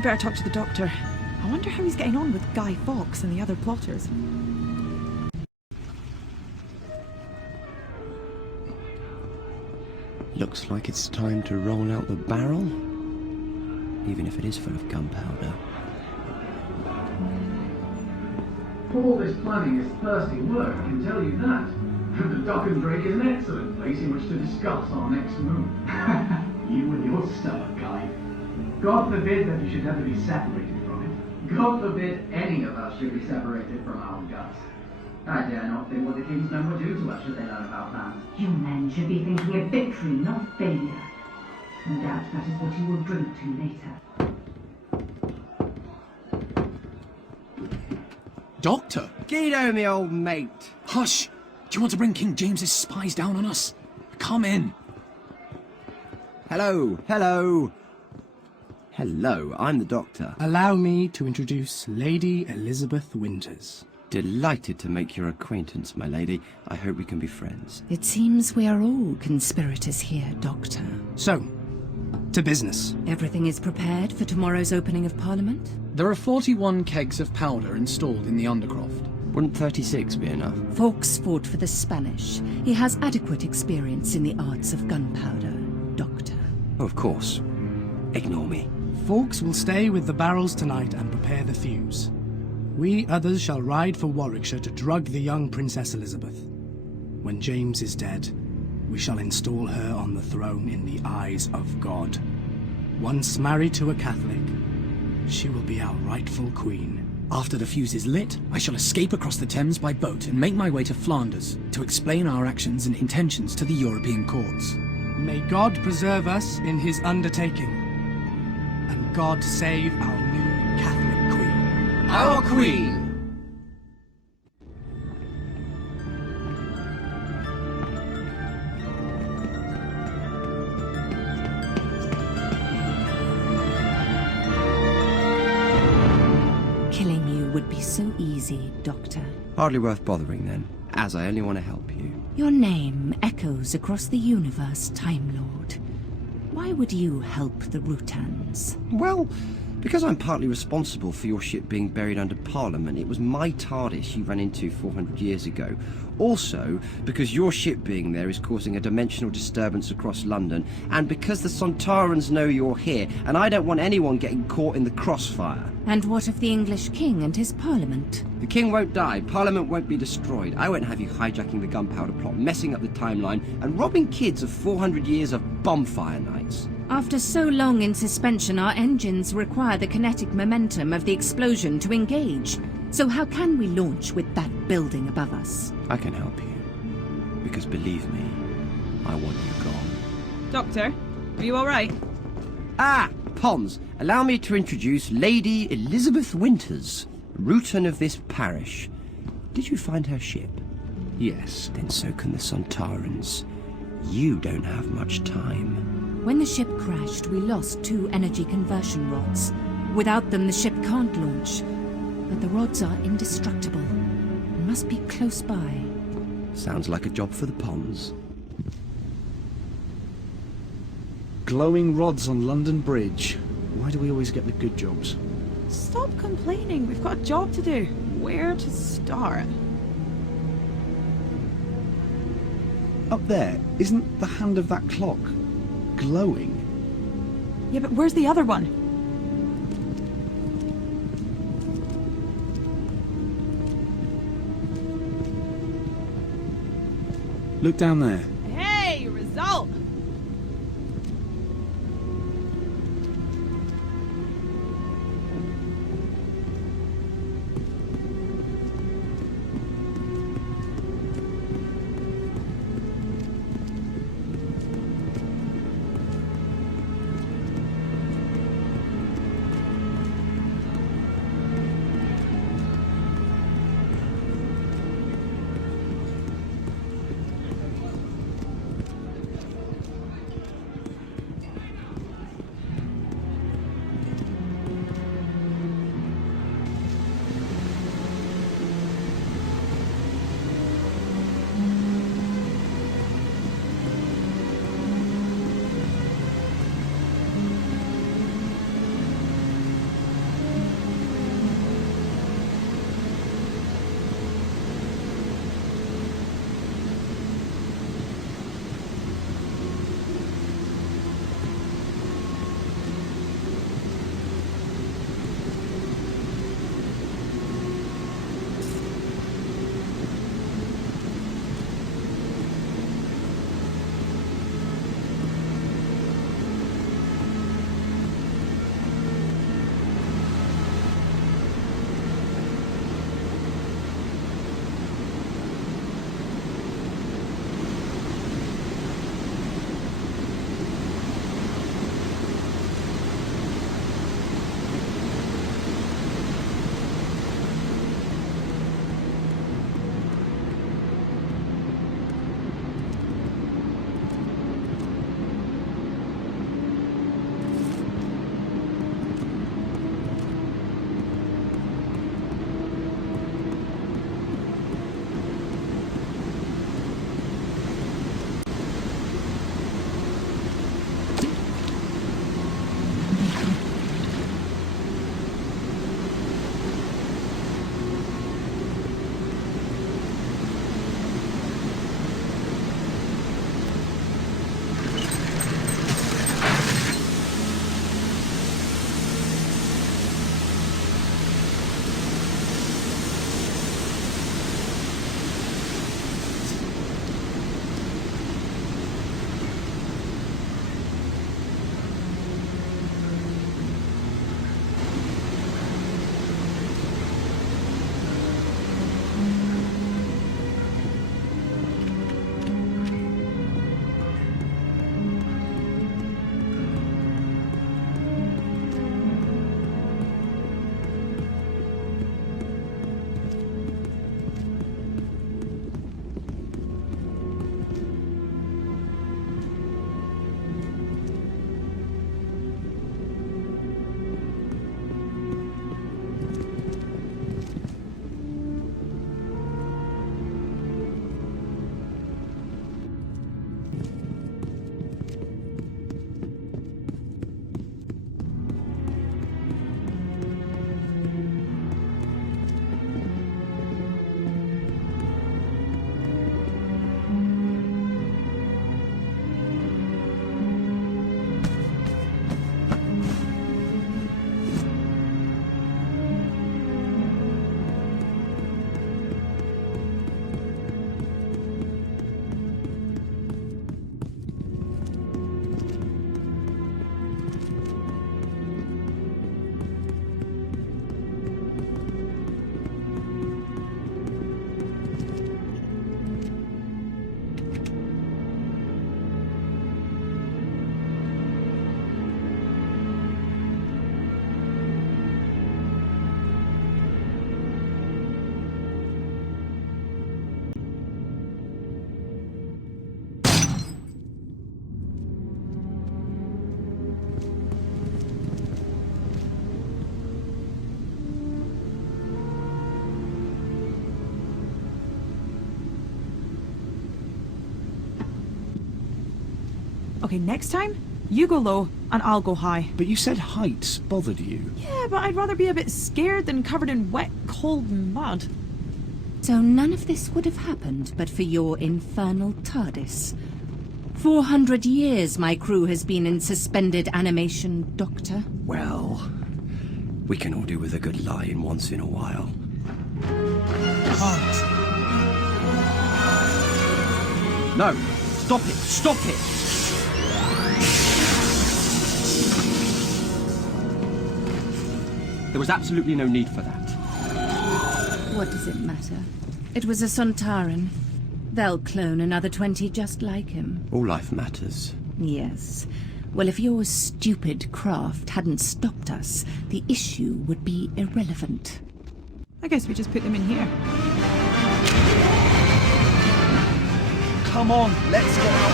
We better talk to the doctor. I wonder how he's getting on with Guy Fawkes and the other plotters. Looks like it's time to roll out the barrel. Even if it is full of gunpowder. All this planning is thirsty work, I can tell you that. And the Dock and Drake is an excellent place in which to discuss our next move. You and your stomach, Guy. God forbid that you should ever be separated from it. God forbid any of us should be separated from our guts. I dare not think what the King's men would do to us should they learn about that. You men should be thinking of victory, not failure. No doubt that is what you will drink to later. Doctor! Guido, me old mate. Hush! Do you want to bring King James's spies down on us? Come in. Hello, hello. Hello, I'm the Doctor. Allow me to introduce Lady Elizabeth Winters. Delighted to make your acquaintance, my lady. I hope we can be friends. It seems we are all conspirators here, Doctor. So, to business. Everything is prepared for tomorrow's opening of Parliament? There are 41 kegs of powder installed in the Undercroft. Wouldn't 36 be enough? Fawkes fought for the Spanish. He has adequate experience in the arts of gunpowder, Doctor. Oh, of course. Ignore me. Fawkes will stay with the barrels tonight and prepare the fuse. We others shall ride for Warwickshire to drug the young Princess Elizabeth. When James is dead, we shall install her on the throne in the eyes of God. Once married to a Catholic, she will be our rightful queen. After the fuse is lit, I shall escape across the Thames by boat and make my way to Flanders to explain our actions and intentions to the European courts. May God preserve us in his undertaking, and God save our new Catholic queen. Our queen! Killing you would be so easy, Doctor. Hardly worth bothering then, as I only want to help you. Your name echoes across the universe, Time Lord. Why would you help the Rutans? Well, because I'm partly responsible for your ship being buried under Parliament, it was my TARDIS you ran into 400 years ago. Also, because your ship being there is causing a dimensional disturbance across London, and because the Sontarans know you're here, and I don't want anyone getting caught in the crossfire. And what of the English king and his Parliament? The king won't die, Parliament won't be destroyed. I won't have you hijacking the Gunpowder Plot, messing up the timeline, and robbing kids of 400 years of bonfire nights. After so long in suspension, our engines require the kinetic momentum of the explosion to engage. So how can we launch with that building above us? I can help you. Because believe me, I want you gone. Doctor, are you alright? Ah, Pons, allow me to introduce Lady Elizabeth Winters, Rutan of this parish. Did you find her ship? Yes. Then so can the Sontarans. You don't have much time. When the ship crashed, we lost 2 energy conversion rods. Without them, the ship can't launch. But the rods are indestructible and must be close by. Sounds like a job for the Pons. Glowing rods on London Bridge. Why do we always get the good jobs? Stop complaining. We've got a job to do. Where to start? Up there, isn't the hand of that clock glowing? Yeah, but where's the other one? Look down there. Hey, result! Okay, next time, you go low and I'll go high. But you said heights bothered you. Yeah, but I'd rather be a bit scared than covered in wet, cold mud. So none of this would have happened but for your infernal TARDIS. 400 years my crew has been in suspended animation, Doctor. Well, we can all do with a good lie-in once in a while. No! Stop it! Stop it! There was absolutely no need for that. What does it matter? It was a Sontaran. They'll clone another 20 just like him. All life matters. Yes. Well, if your stupid craft hadn't stopped us, the issue would be irrelevant. I guess we just put them in here. Come on, let's get out.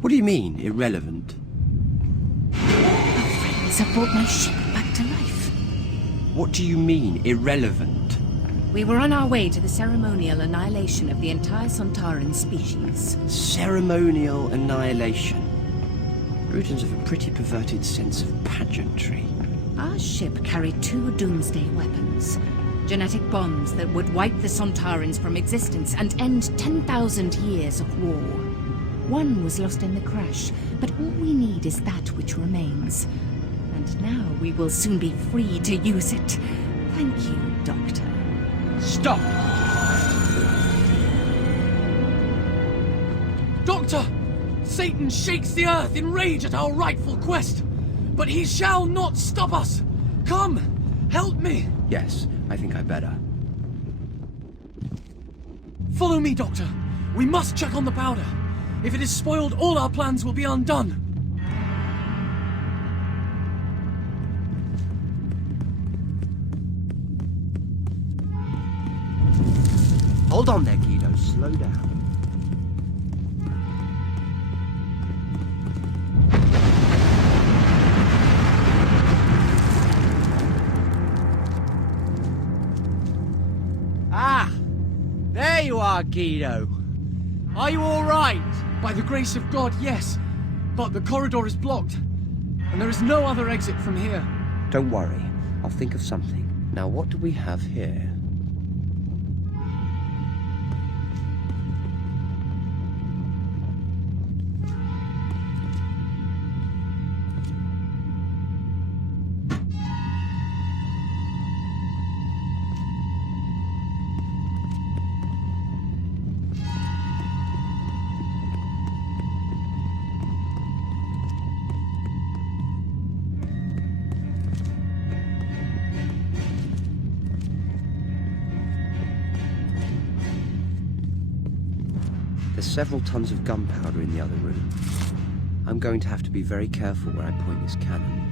What do you mean, irrelevant? Friends have brought my ship back to life. What do you mean, irrelevant? We were on our way to the ceremonial annihilation of the entire Sontaran species. Ceremonial annihilation. Rutans have a pretty perverted sense of pageantry. Our ship carried 2 doomsday weapons. Genetic bombs that would wipe the Sontarans from existence and end 10,000 years of war. One was lost in the crash, but all we need is that which remains. And now we will soon be free to use it. Thank you, Doctor. Stop! Doctor! Satan shakes the earth in rage at our rightful quest, but he shall not stop us! Come! Help me! Yes, I think I better. Follow me, Doctor. We must check on the powder. If it is spoiled, all our plans will be undone. Hold on there, Guido. Slow down. Ah! There you are, Guido. Are you all right? By the grace of God, yes. But the corridor is blocked, and there is no other exit from here. Don't worry. I'll think of something. Now, what do we have here? There's several tons of gunpowder in the other room. I'm going to have to be very careful where I point this cannon.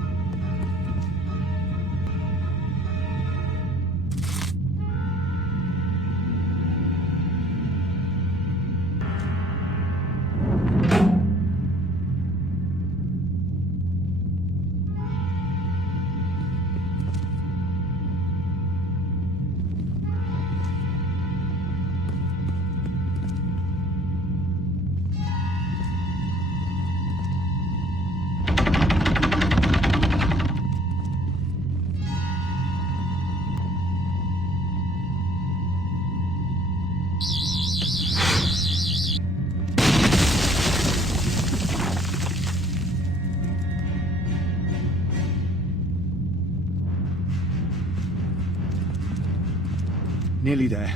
Nearly there.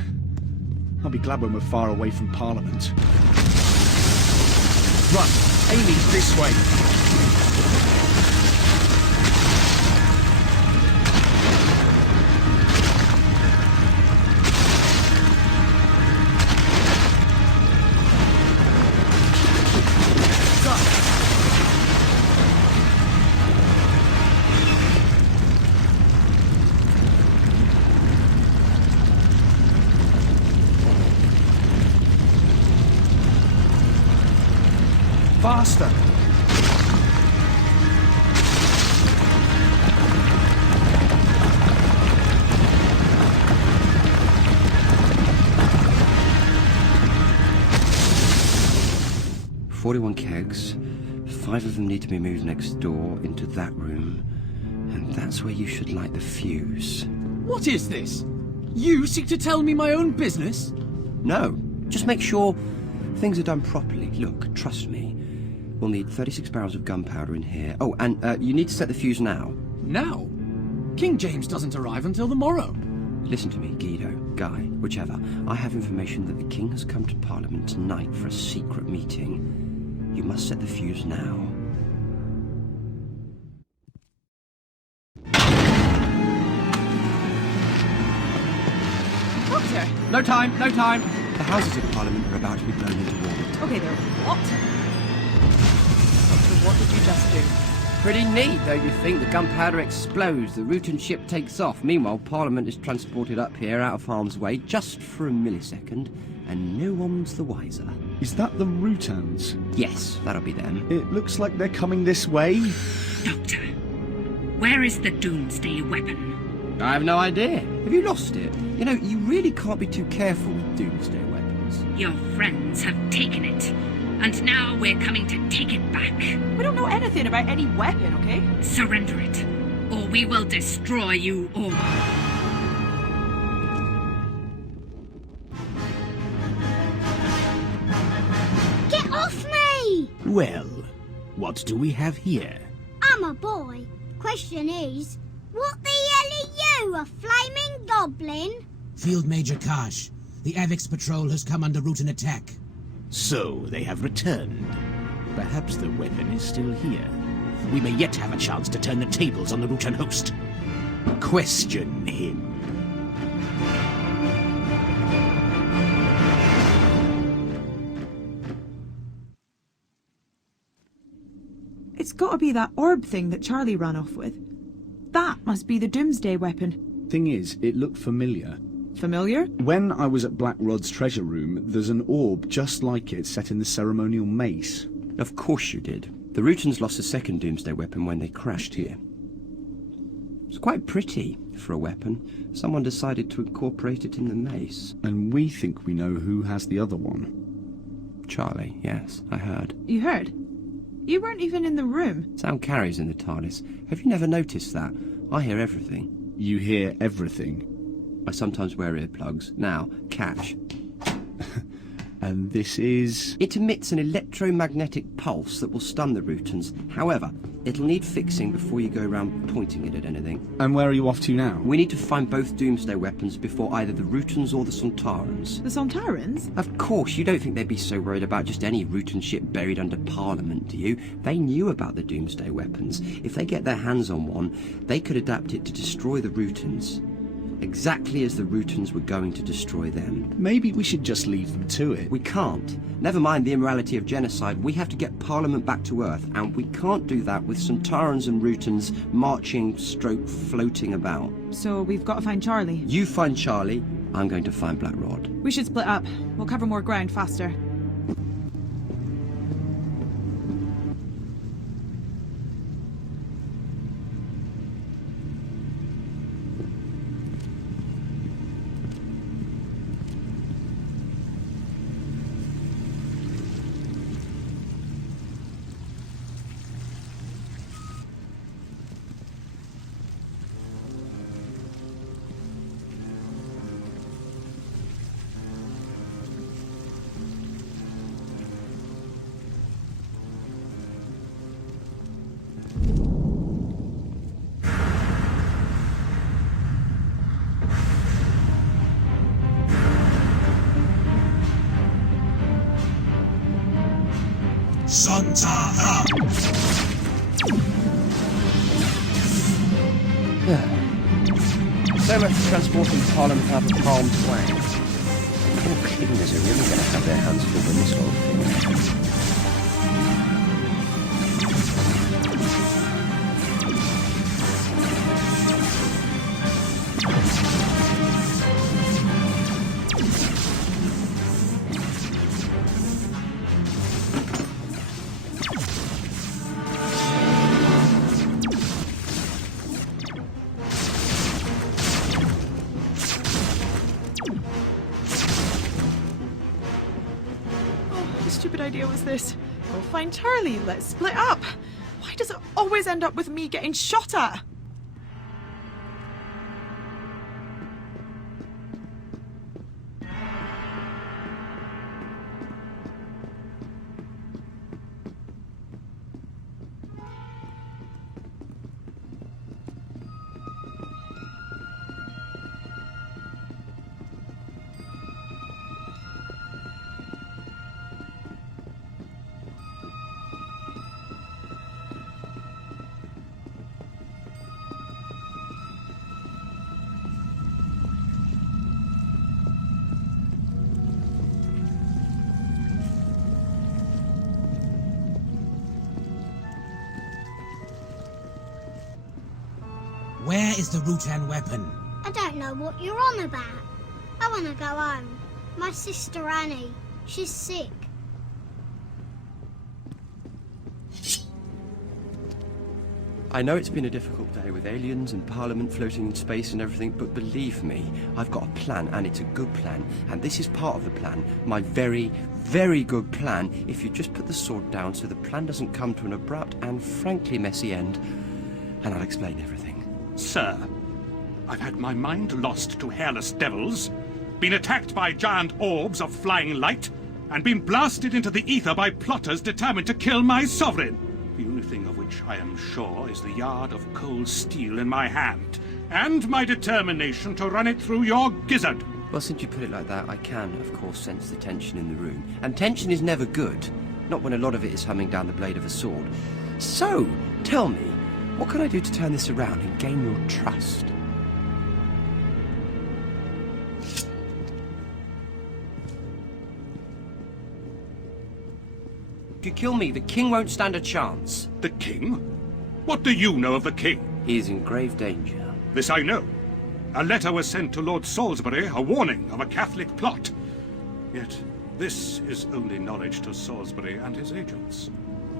I'll be glad when we're far away from Parliament. Run! Amy's this way! Faster! 41 kegs. 5 of them need to be moved next door into that room. And that's where you should light the fuse. What is this? You seek to tell me my own business? No, just make sure things are done properly. Look, trust me. We'll need 36 barrels of gunpowder in here. Oh, and you need to set the fuse now. Now? King James doesn't arrive until the morrow. Listen to me, Guido, Guy, whichever. I have information that the King has come to Parliament tonight for a secret meeting. You must set the fuse now. Doctor! No time, no time! The houses of Parliament are about to be blown into orbit. Okay, they're what? Doctor, what did you just do? Pretty neat, don't you think? The gunpowder explodes, the Rutan ship takes off. Meanwhile, Parliament is transported up here out of harm's way just for a millisecond, and no one's the wiser. Is that the Rutans? Yes, that'll be them. It looks like they're coming this way. Doctor, where is the Doomsday weapon? I have no idea. Have you lost it? You know, you really can't be too careful with Doomsday weapons. Your friends have taken it. And now we're coming to take it back. We don't know anything about any weapon, okay? Surrender it, or we will destroy you all. Get off me! Well, what do we have here? I'm a boy. Question is, what the hell are you, a flaming goblin? Field Major Karsh, the Avix patrol has come under Rutan attack. So they have returned. Perhaps the weapon is still here. We may yet have a chance to turn the tables on the Rutan host. Question him. It's got to be that orb thing that Charlie ran off with. That must be the Doomsday weapon. Thing is, it looked familiar. Familiar? When I was at Black Rod's treasure room, there's an orb just like it set in the ceremonial mace. Of course you did. The Rutans lost a second Doomsday weapon when they crashed here. It's quite pretty for a weapon. Someone decided to incorporate it in the mace. And we think we know who has the other one. Charlie, yes, I heard. You heard? You weren't even in the room. Sound carries in the TARDIS. Have you never noticed that? I hear everything. You hear everything? I sometimes wear earplugs. Now, catch. And this is... It emits an electromagnetic pulse that will stun the Rutans. However, it'll need fixing before you go around pointing it at anything. And where are you off to now? We need to find both Doomsday weapons before either the Rutans or the Sontarans. The Sontarans? Of course, you don't think they'd be so worried about just any Rutan ship buried under Parliament, do you? They knew about the Doomsday weapons. If they get their hands on one, they could adapt it to destroy the Rutans. Exactly as the Rutans were going to destroy them. Maybe we should just leave them to it. We can't. Never mind the immorality of genocide, we have to get Parliament back to Earth, and we can't do that with Sontarans and Rutans marching / floating about. So we've got to find Charlie. You find Charlie, I'm going to find Black Rod. We should split up. We'll cover more ground faster. Sontara! So much for transporting Parliament out of harm's way. Poor cleaners are really going to have their hands full with this whole thing. What stupid idea was this? go find Charlie. Let's split up. Why does it always end up with me getting shot at? Where is the Rutan weapon? I don't know what you're on about. I want to go home. My sister Annie, she's sick. I know it's been a difficult day with aliens and Parliament floating in space and everything, but believe me, I've got a plan, and it's a good plan, and this is part of the plan. My very, very good plan, if you just put the sword down so the plan doesn't come to an abrupt and frankly messy end, and I'll explain everything. Sir, I've had my mind lost to hairless devils, been attacked by giant orbs of flying light, and been blasted into the ether by plotters determined to kill my sovereign. The only thing of which I am sure is the yard of cold steel in my hand, and my determination to run it through your gizzard. Well, since you put it like that, I can, of course, sense the tension in the room. And tension is never good, not when a lot of it is humming down the blade of a sword. So, tell me, what can I do to turn this around and gain your trust? If you kill me, the king won't stand a chance. The king? What do you know of the king? He is in grave danger. This I know. A letter was sent to Lord Salisbury, a warning of a Catholic plot. Yet, this is only knowledge to Salisbury and his agents.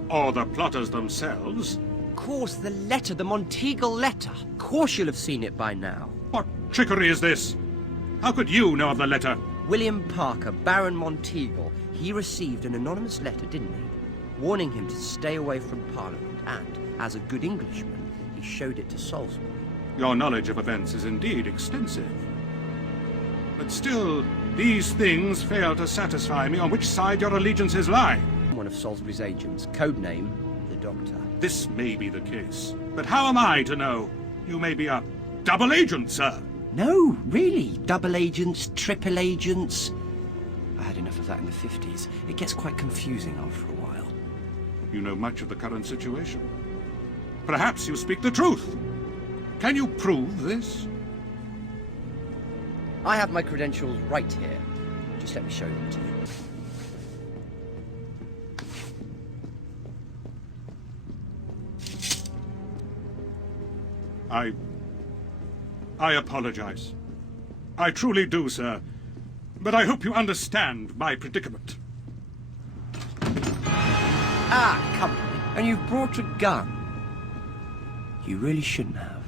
Or the plotters themselves. Of course, the letter, the Monteagle letter. Of course you'll have seen it by now. What trickery is this? How could you know of the letter? William Parker, Baron Monteagle. He received an anonymous letter, didn't he? Warning him to stay away from Parliament, and, as a good Englishman, he showed it to Salisbury. Your knowledge of events is indeed extensive. But still, these things fail to satisfy me on which side your allegiances lie. One of Salisbury's agents, codename the Doctor. This may be the case, but how am I to know? You may be a double agent, sir. No, really. Double agents, triple agents. I had enough of that in the 50s. It gets quite confusing after a while. You know much of the current situation. Perhaps you speak the truth. Can you prove this? I have my credentials right here. Just let me show them to you. I apologize. I truly do, sir. But I hope you understand my predicament. Ah, come on. And you've brought a gun. You really shouldn't have.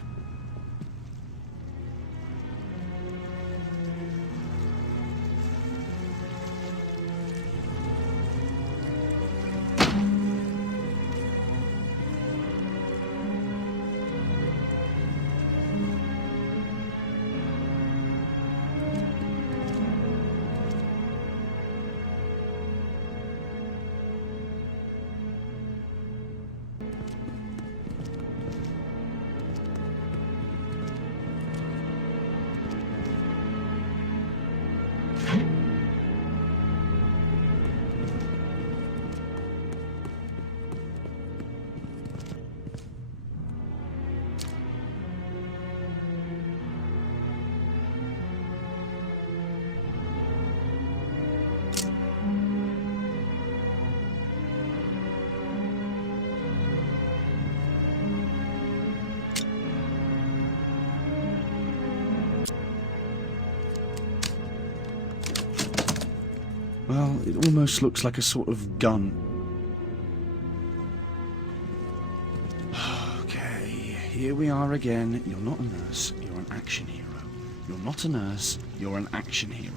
Well, it almost looks like a sort of gun. Okay, here we are again. You're not a nurse, you're an action hero. You're not a nurse, you're an action hero.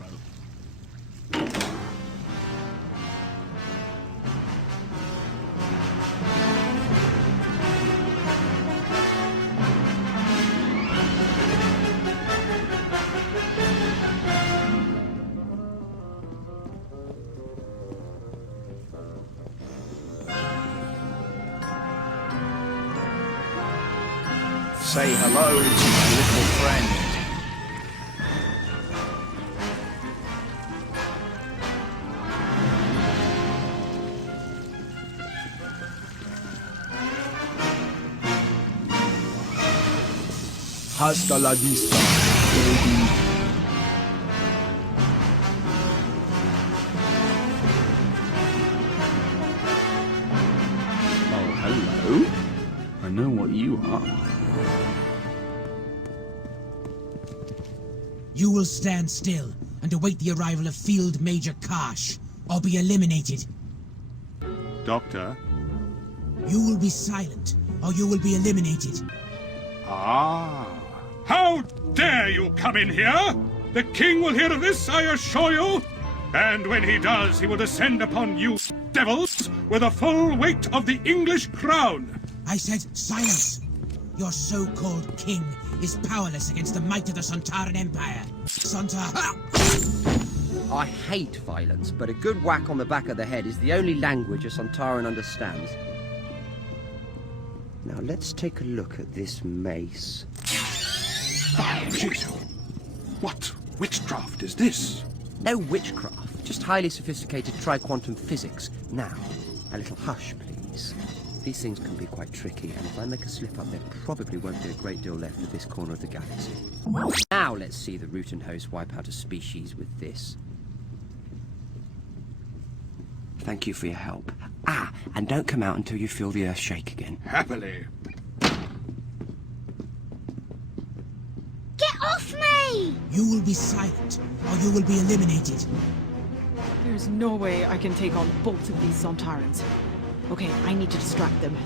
say hello to my little friend. Hasta la vista, baby. Oh, hello. I know what you are. You will stand still and await the arrival of Field Major Karsh, or be eliminated. Doctor? You will be silent, or you will be eliminated. Ah. How dare you come in here? The king will hear of this, I assure you. And when he does, he will descend upon you devils with the full weight of the English crown. I said silence. Your so-called king is powerless against the might of the Sontaran Empire. I hate violence, but a good whack on the back of the head is the only language a Sontaran understands. Now let's take a look at this mace. Jesus. What witchcraft is this? No witchcraft, just highly sophisticated tri-quantum physics. Now, a little hush, please. These things can be quite tricky, and if I make a slip up, there probably won't be a great deal left of this corner of the galaxy. Now let's see the root and host wipe out a species with this. Thank you for your help. Ah, and don't come out until you feel the earth shake again. Happily. Get off me! You will be silent, or you will be eliminated. There's no way I can take on both of these Sontarans. Okay, I need to distract them.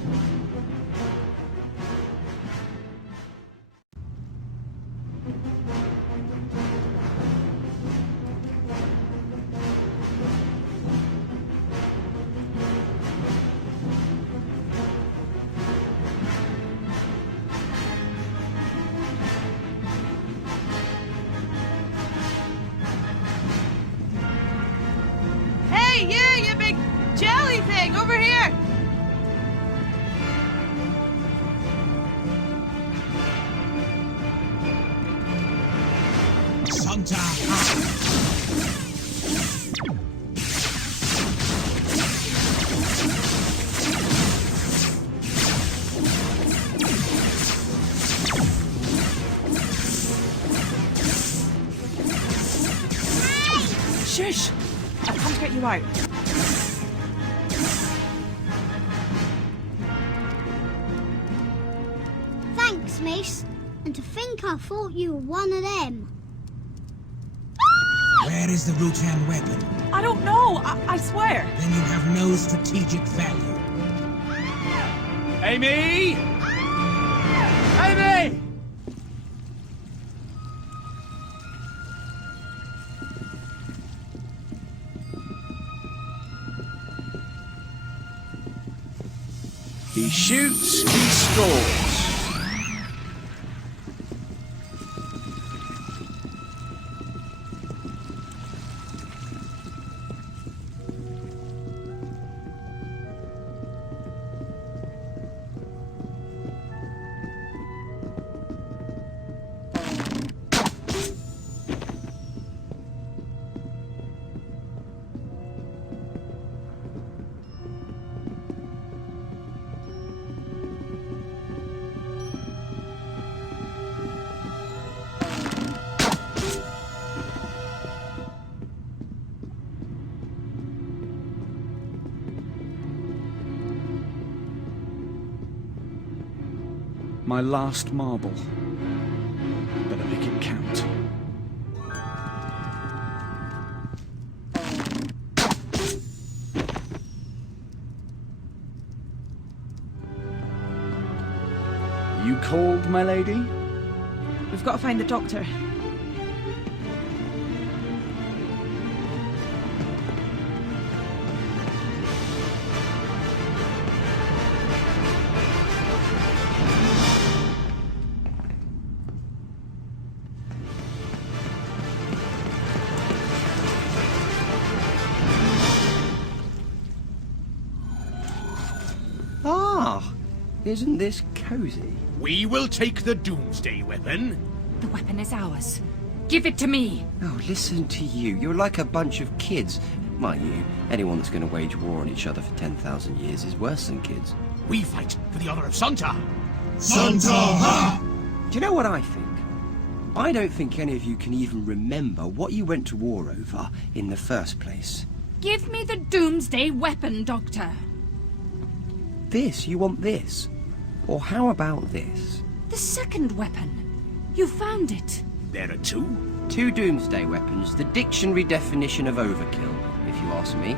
Hey, you big jelly thing, over here! Shush! I've come to get you out. Thanks, miss. And to think I thought you were one of them. Where is the Rutan weapon? I don't know, I swear. Then you have no strategic value. Amy! Amy! He shoots, he scores. My last marble. Better make it count. You called, my lady? We've got to find the doctor. Isn't this cozy? We will take the Doomsday weapon. The weapon is ours. Give it to me. Oh, listen to you. You're like a bunch of kids. Mind you, anyone that's going to wage war on each other for 10,000 years is worse than kids. We fight for the honor of Sontar. Sontar! Do you know what I think? I don't think any of you can even remember what you went to war over in the first place. Give me the Doomsday weapon, Doctor. This? You want this? Or how about this? The second weapon. You found it. There are two? Two Doomsday weapons, the dictionary definition of overkill, if you ask me.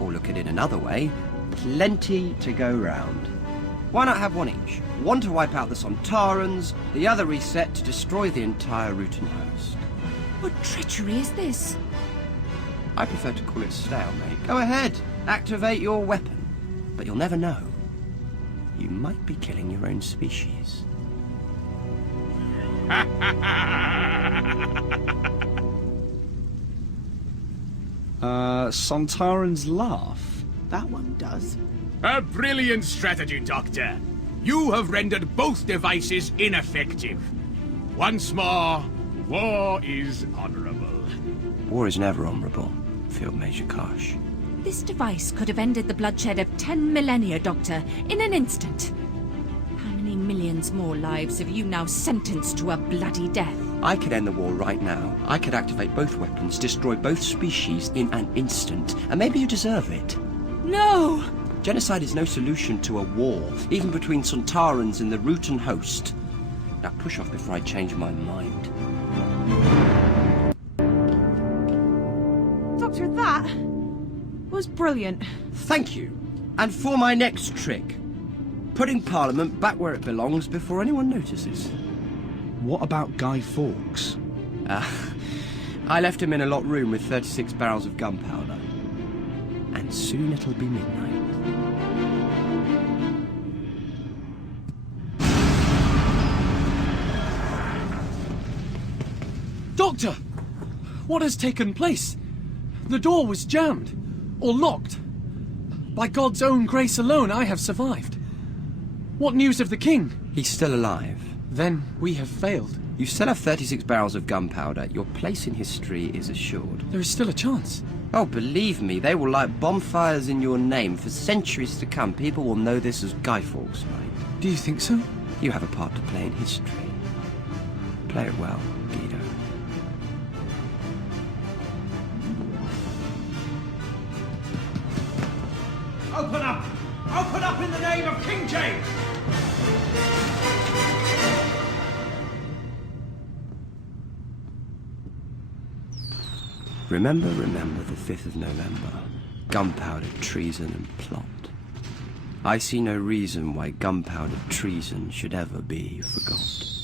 Or look at it another way, plenty to go round. Why not have one each? One to wipe out the Sontarans, the other reset to destroy the entire Rutan host. What treachery is this? I prefer to call it stalemate. Go ahead, activate your weapon. But you'll never know. You might be killing your own species. Sontaran's laugh? That one does. A brilliant strategy, Doctor. You have rendered both devices ineffective. Once more, war is honorable. War is never honorable, Field Major Kosh. This device could have ended the bloodshed of 10 millennia, Doctor, in an instant. How many millions more lives have you now sentenced to a bloody death? I could end the war right now. I could activate both weapons, destroy both species in an instant. And maybe you deserve it. No! Genocide is no solution to a war, even between Sontarans and the Rutan host. Now push off before I change my mind. Doctor, that was brilliant. Thank you. And for my next trick, putting Parliament back where it belongs before anyone notices. What about Guy Fawkes? I left him in a locked room with 36 barrels of gunpowder. And soon it'll be midnight. Doctor! What has taken place? The door was jammed, or locked. By God's own grace alone, I have survived. What news of the king? He's still alive. Then we have failed. You still have 36 barrels of gunpowder. Your place in history is assured. There is still a chance. Oh, believe me, they will light bonfires in your name for centuries to come. People will know this as Guy Fawkes' night. Do you think so? You have a part to play in history. Play it well, Guido. Open up! Open up in the name of King James! Remember the 5th of November. Gunpowder, treason and plot. I see no reason why gunpowder treason should ever be forgot.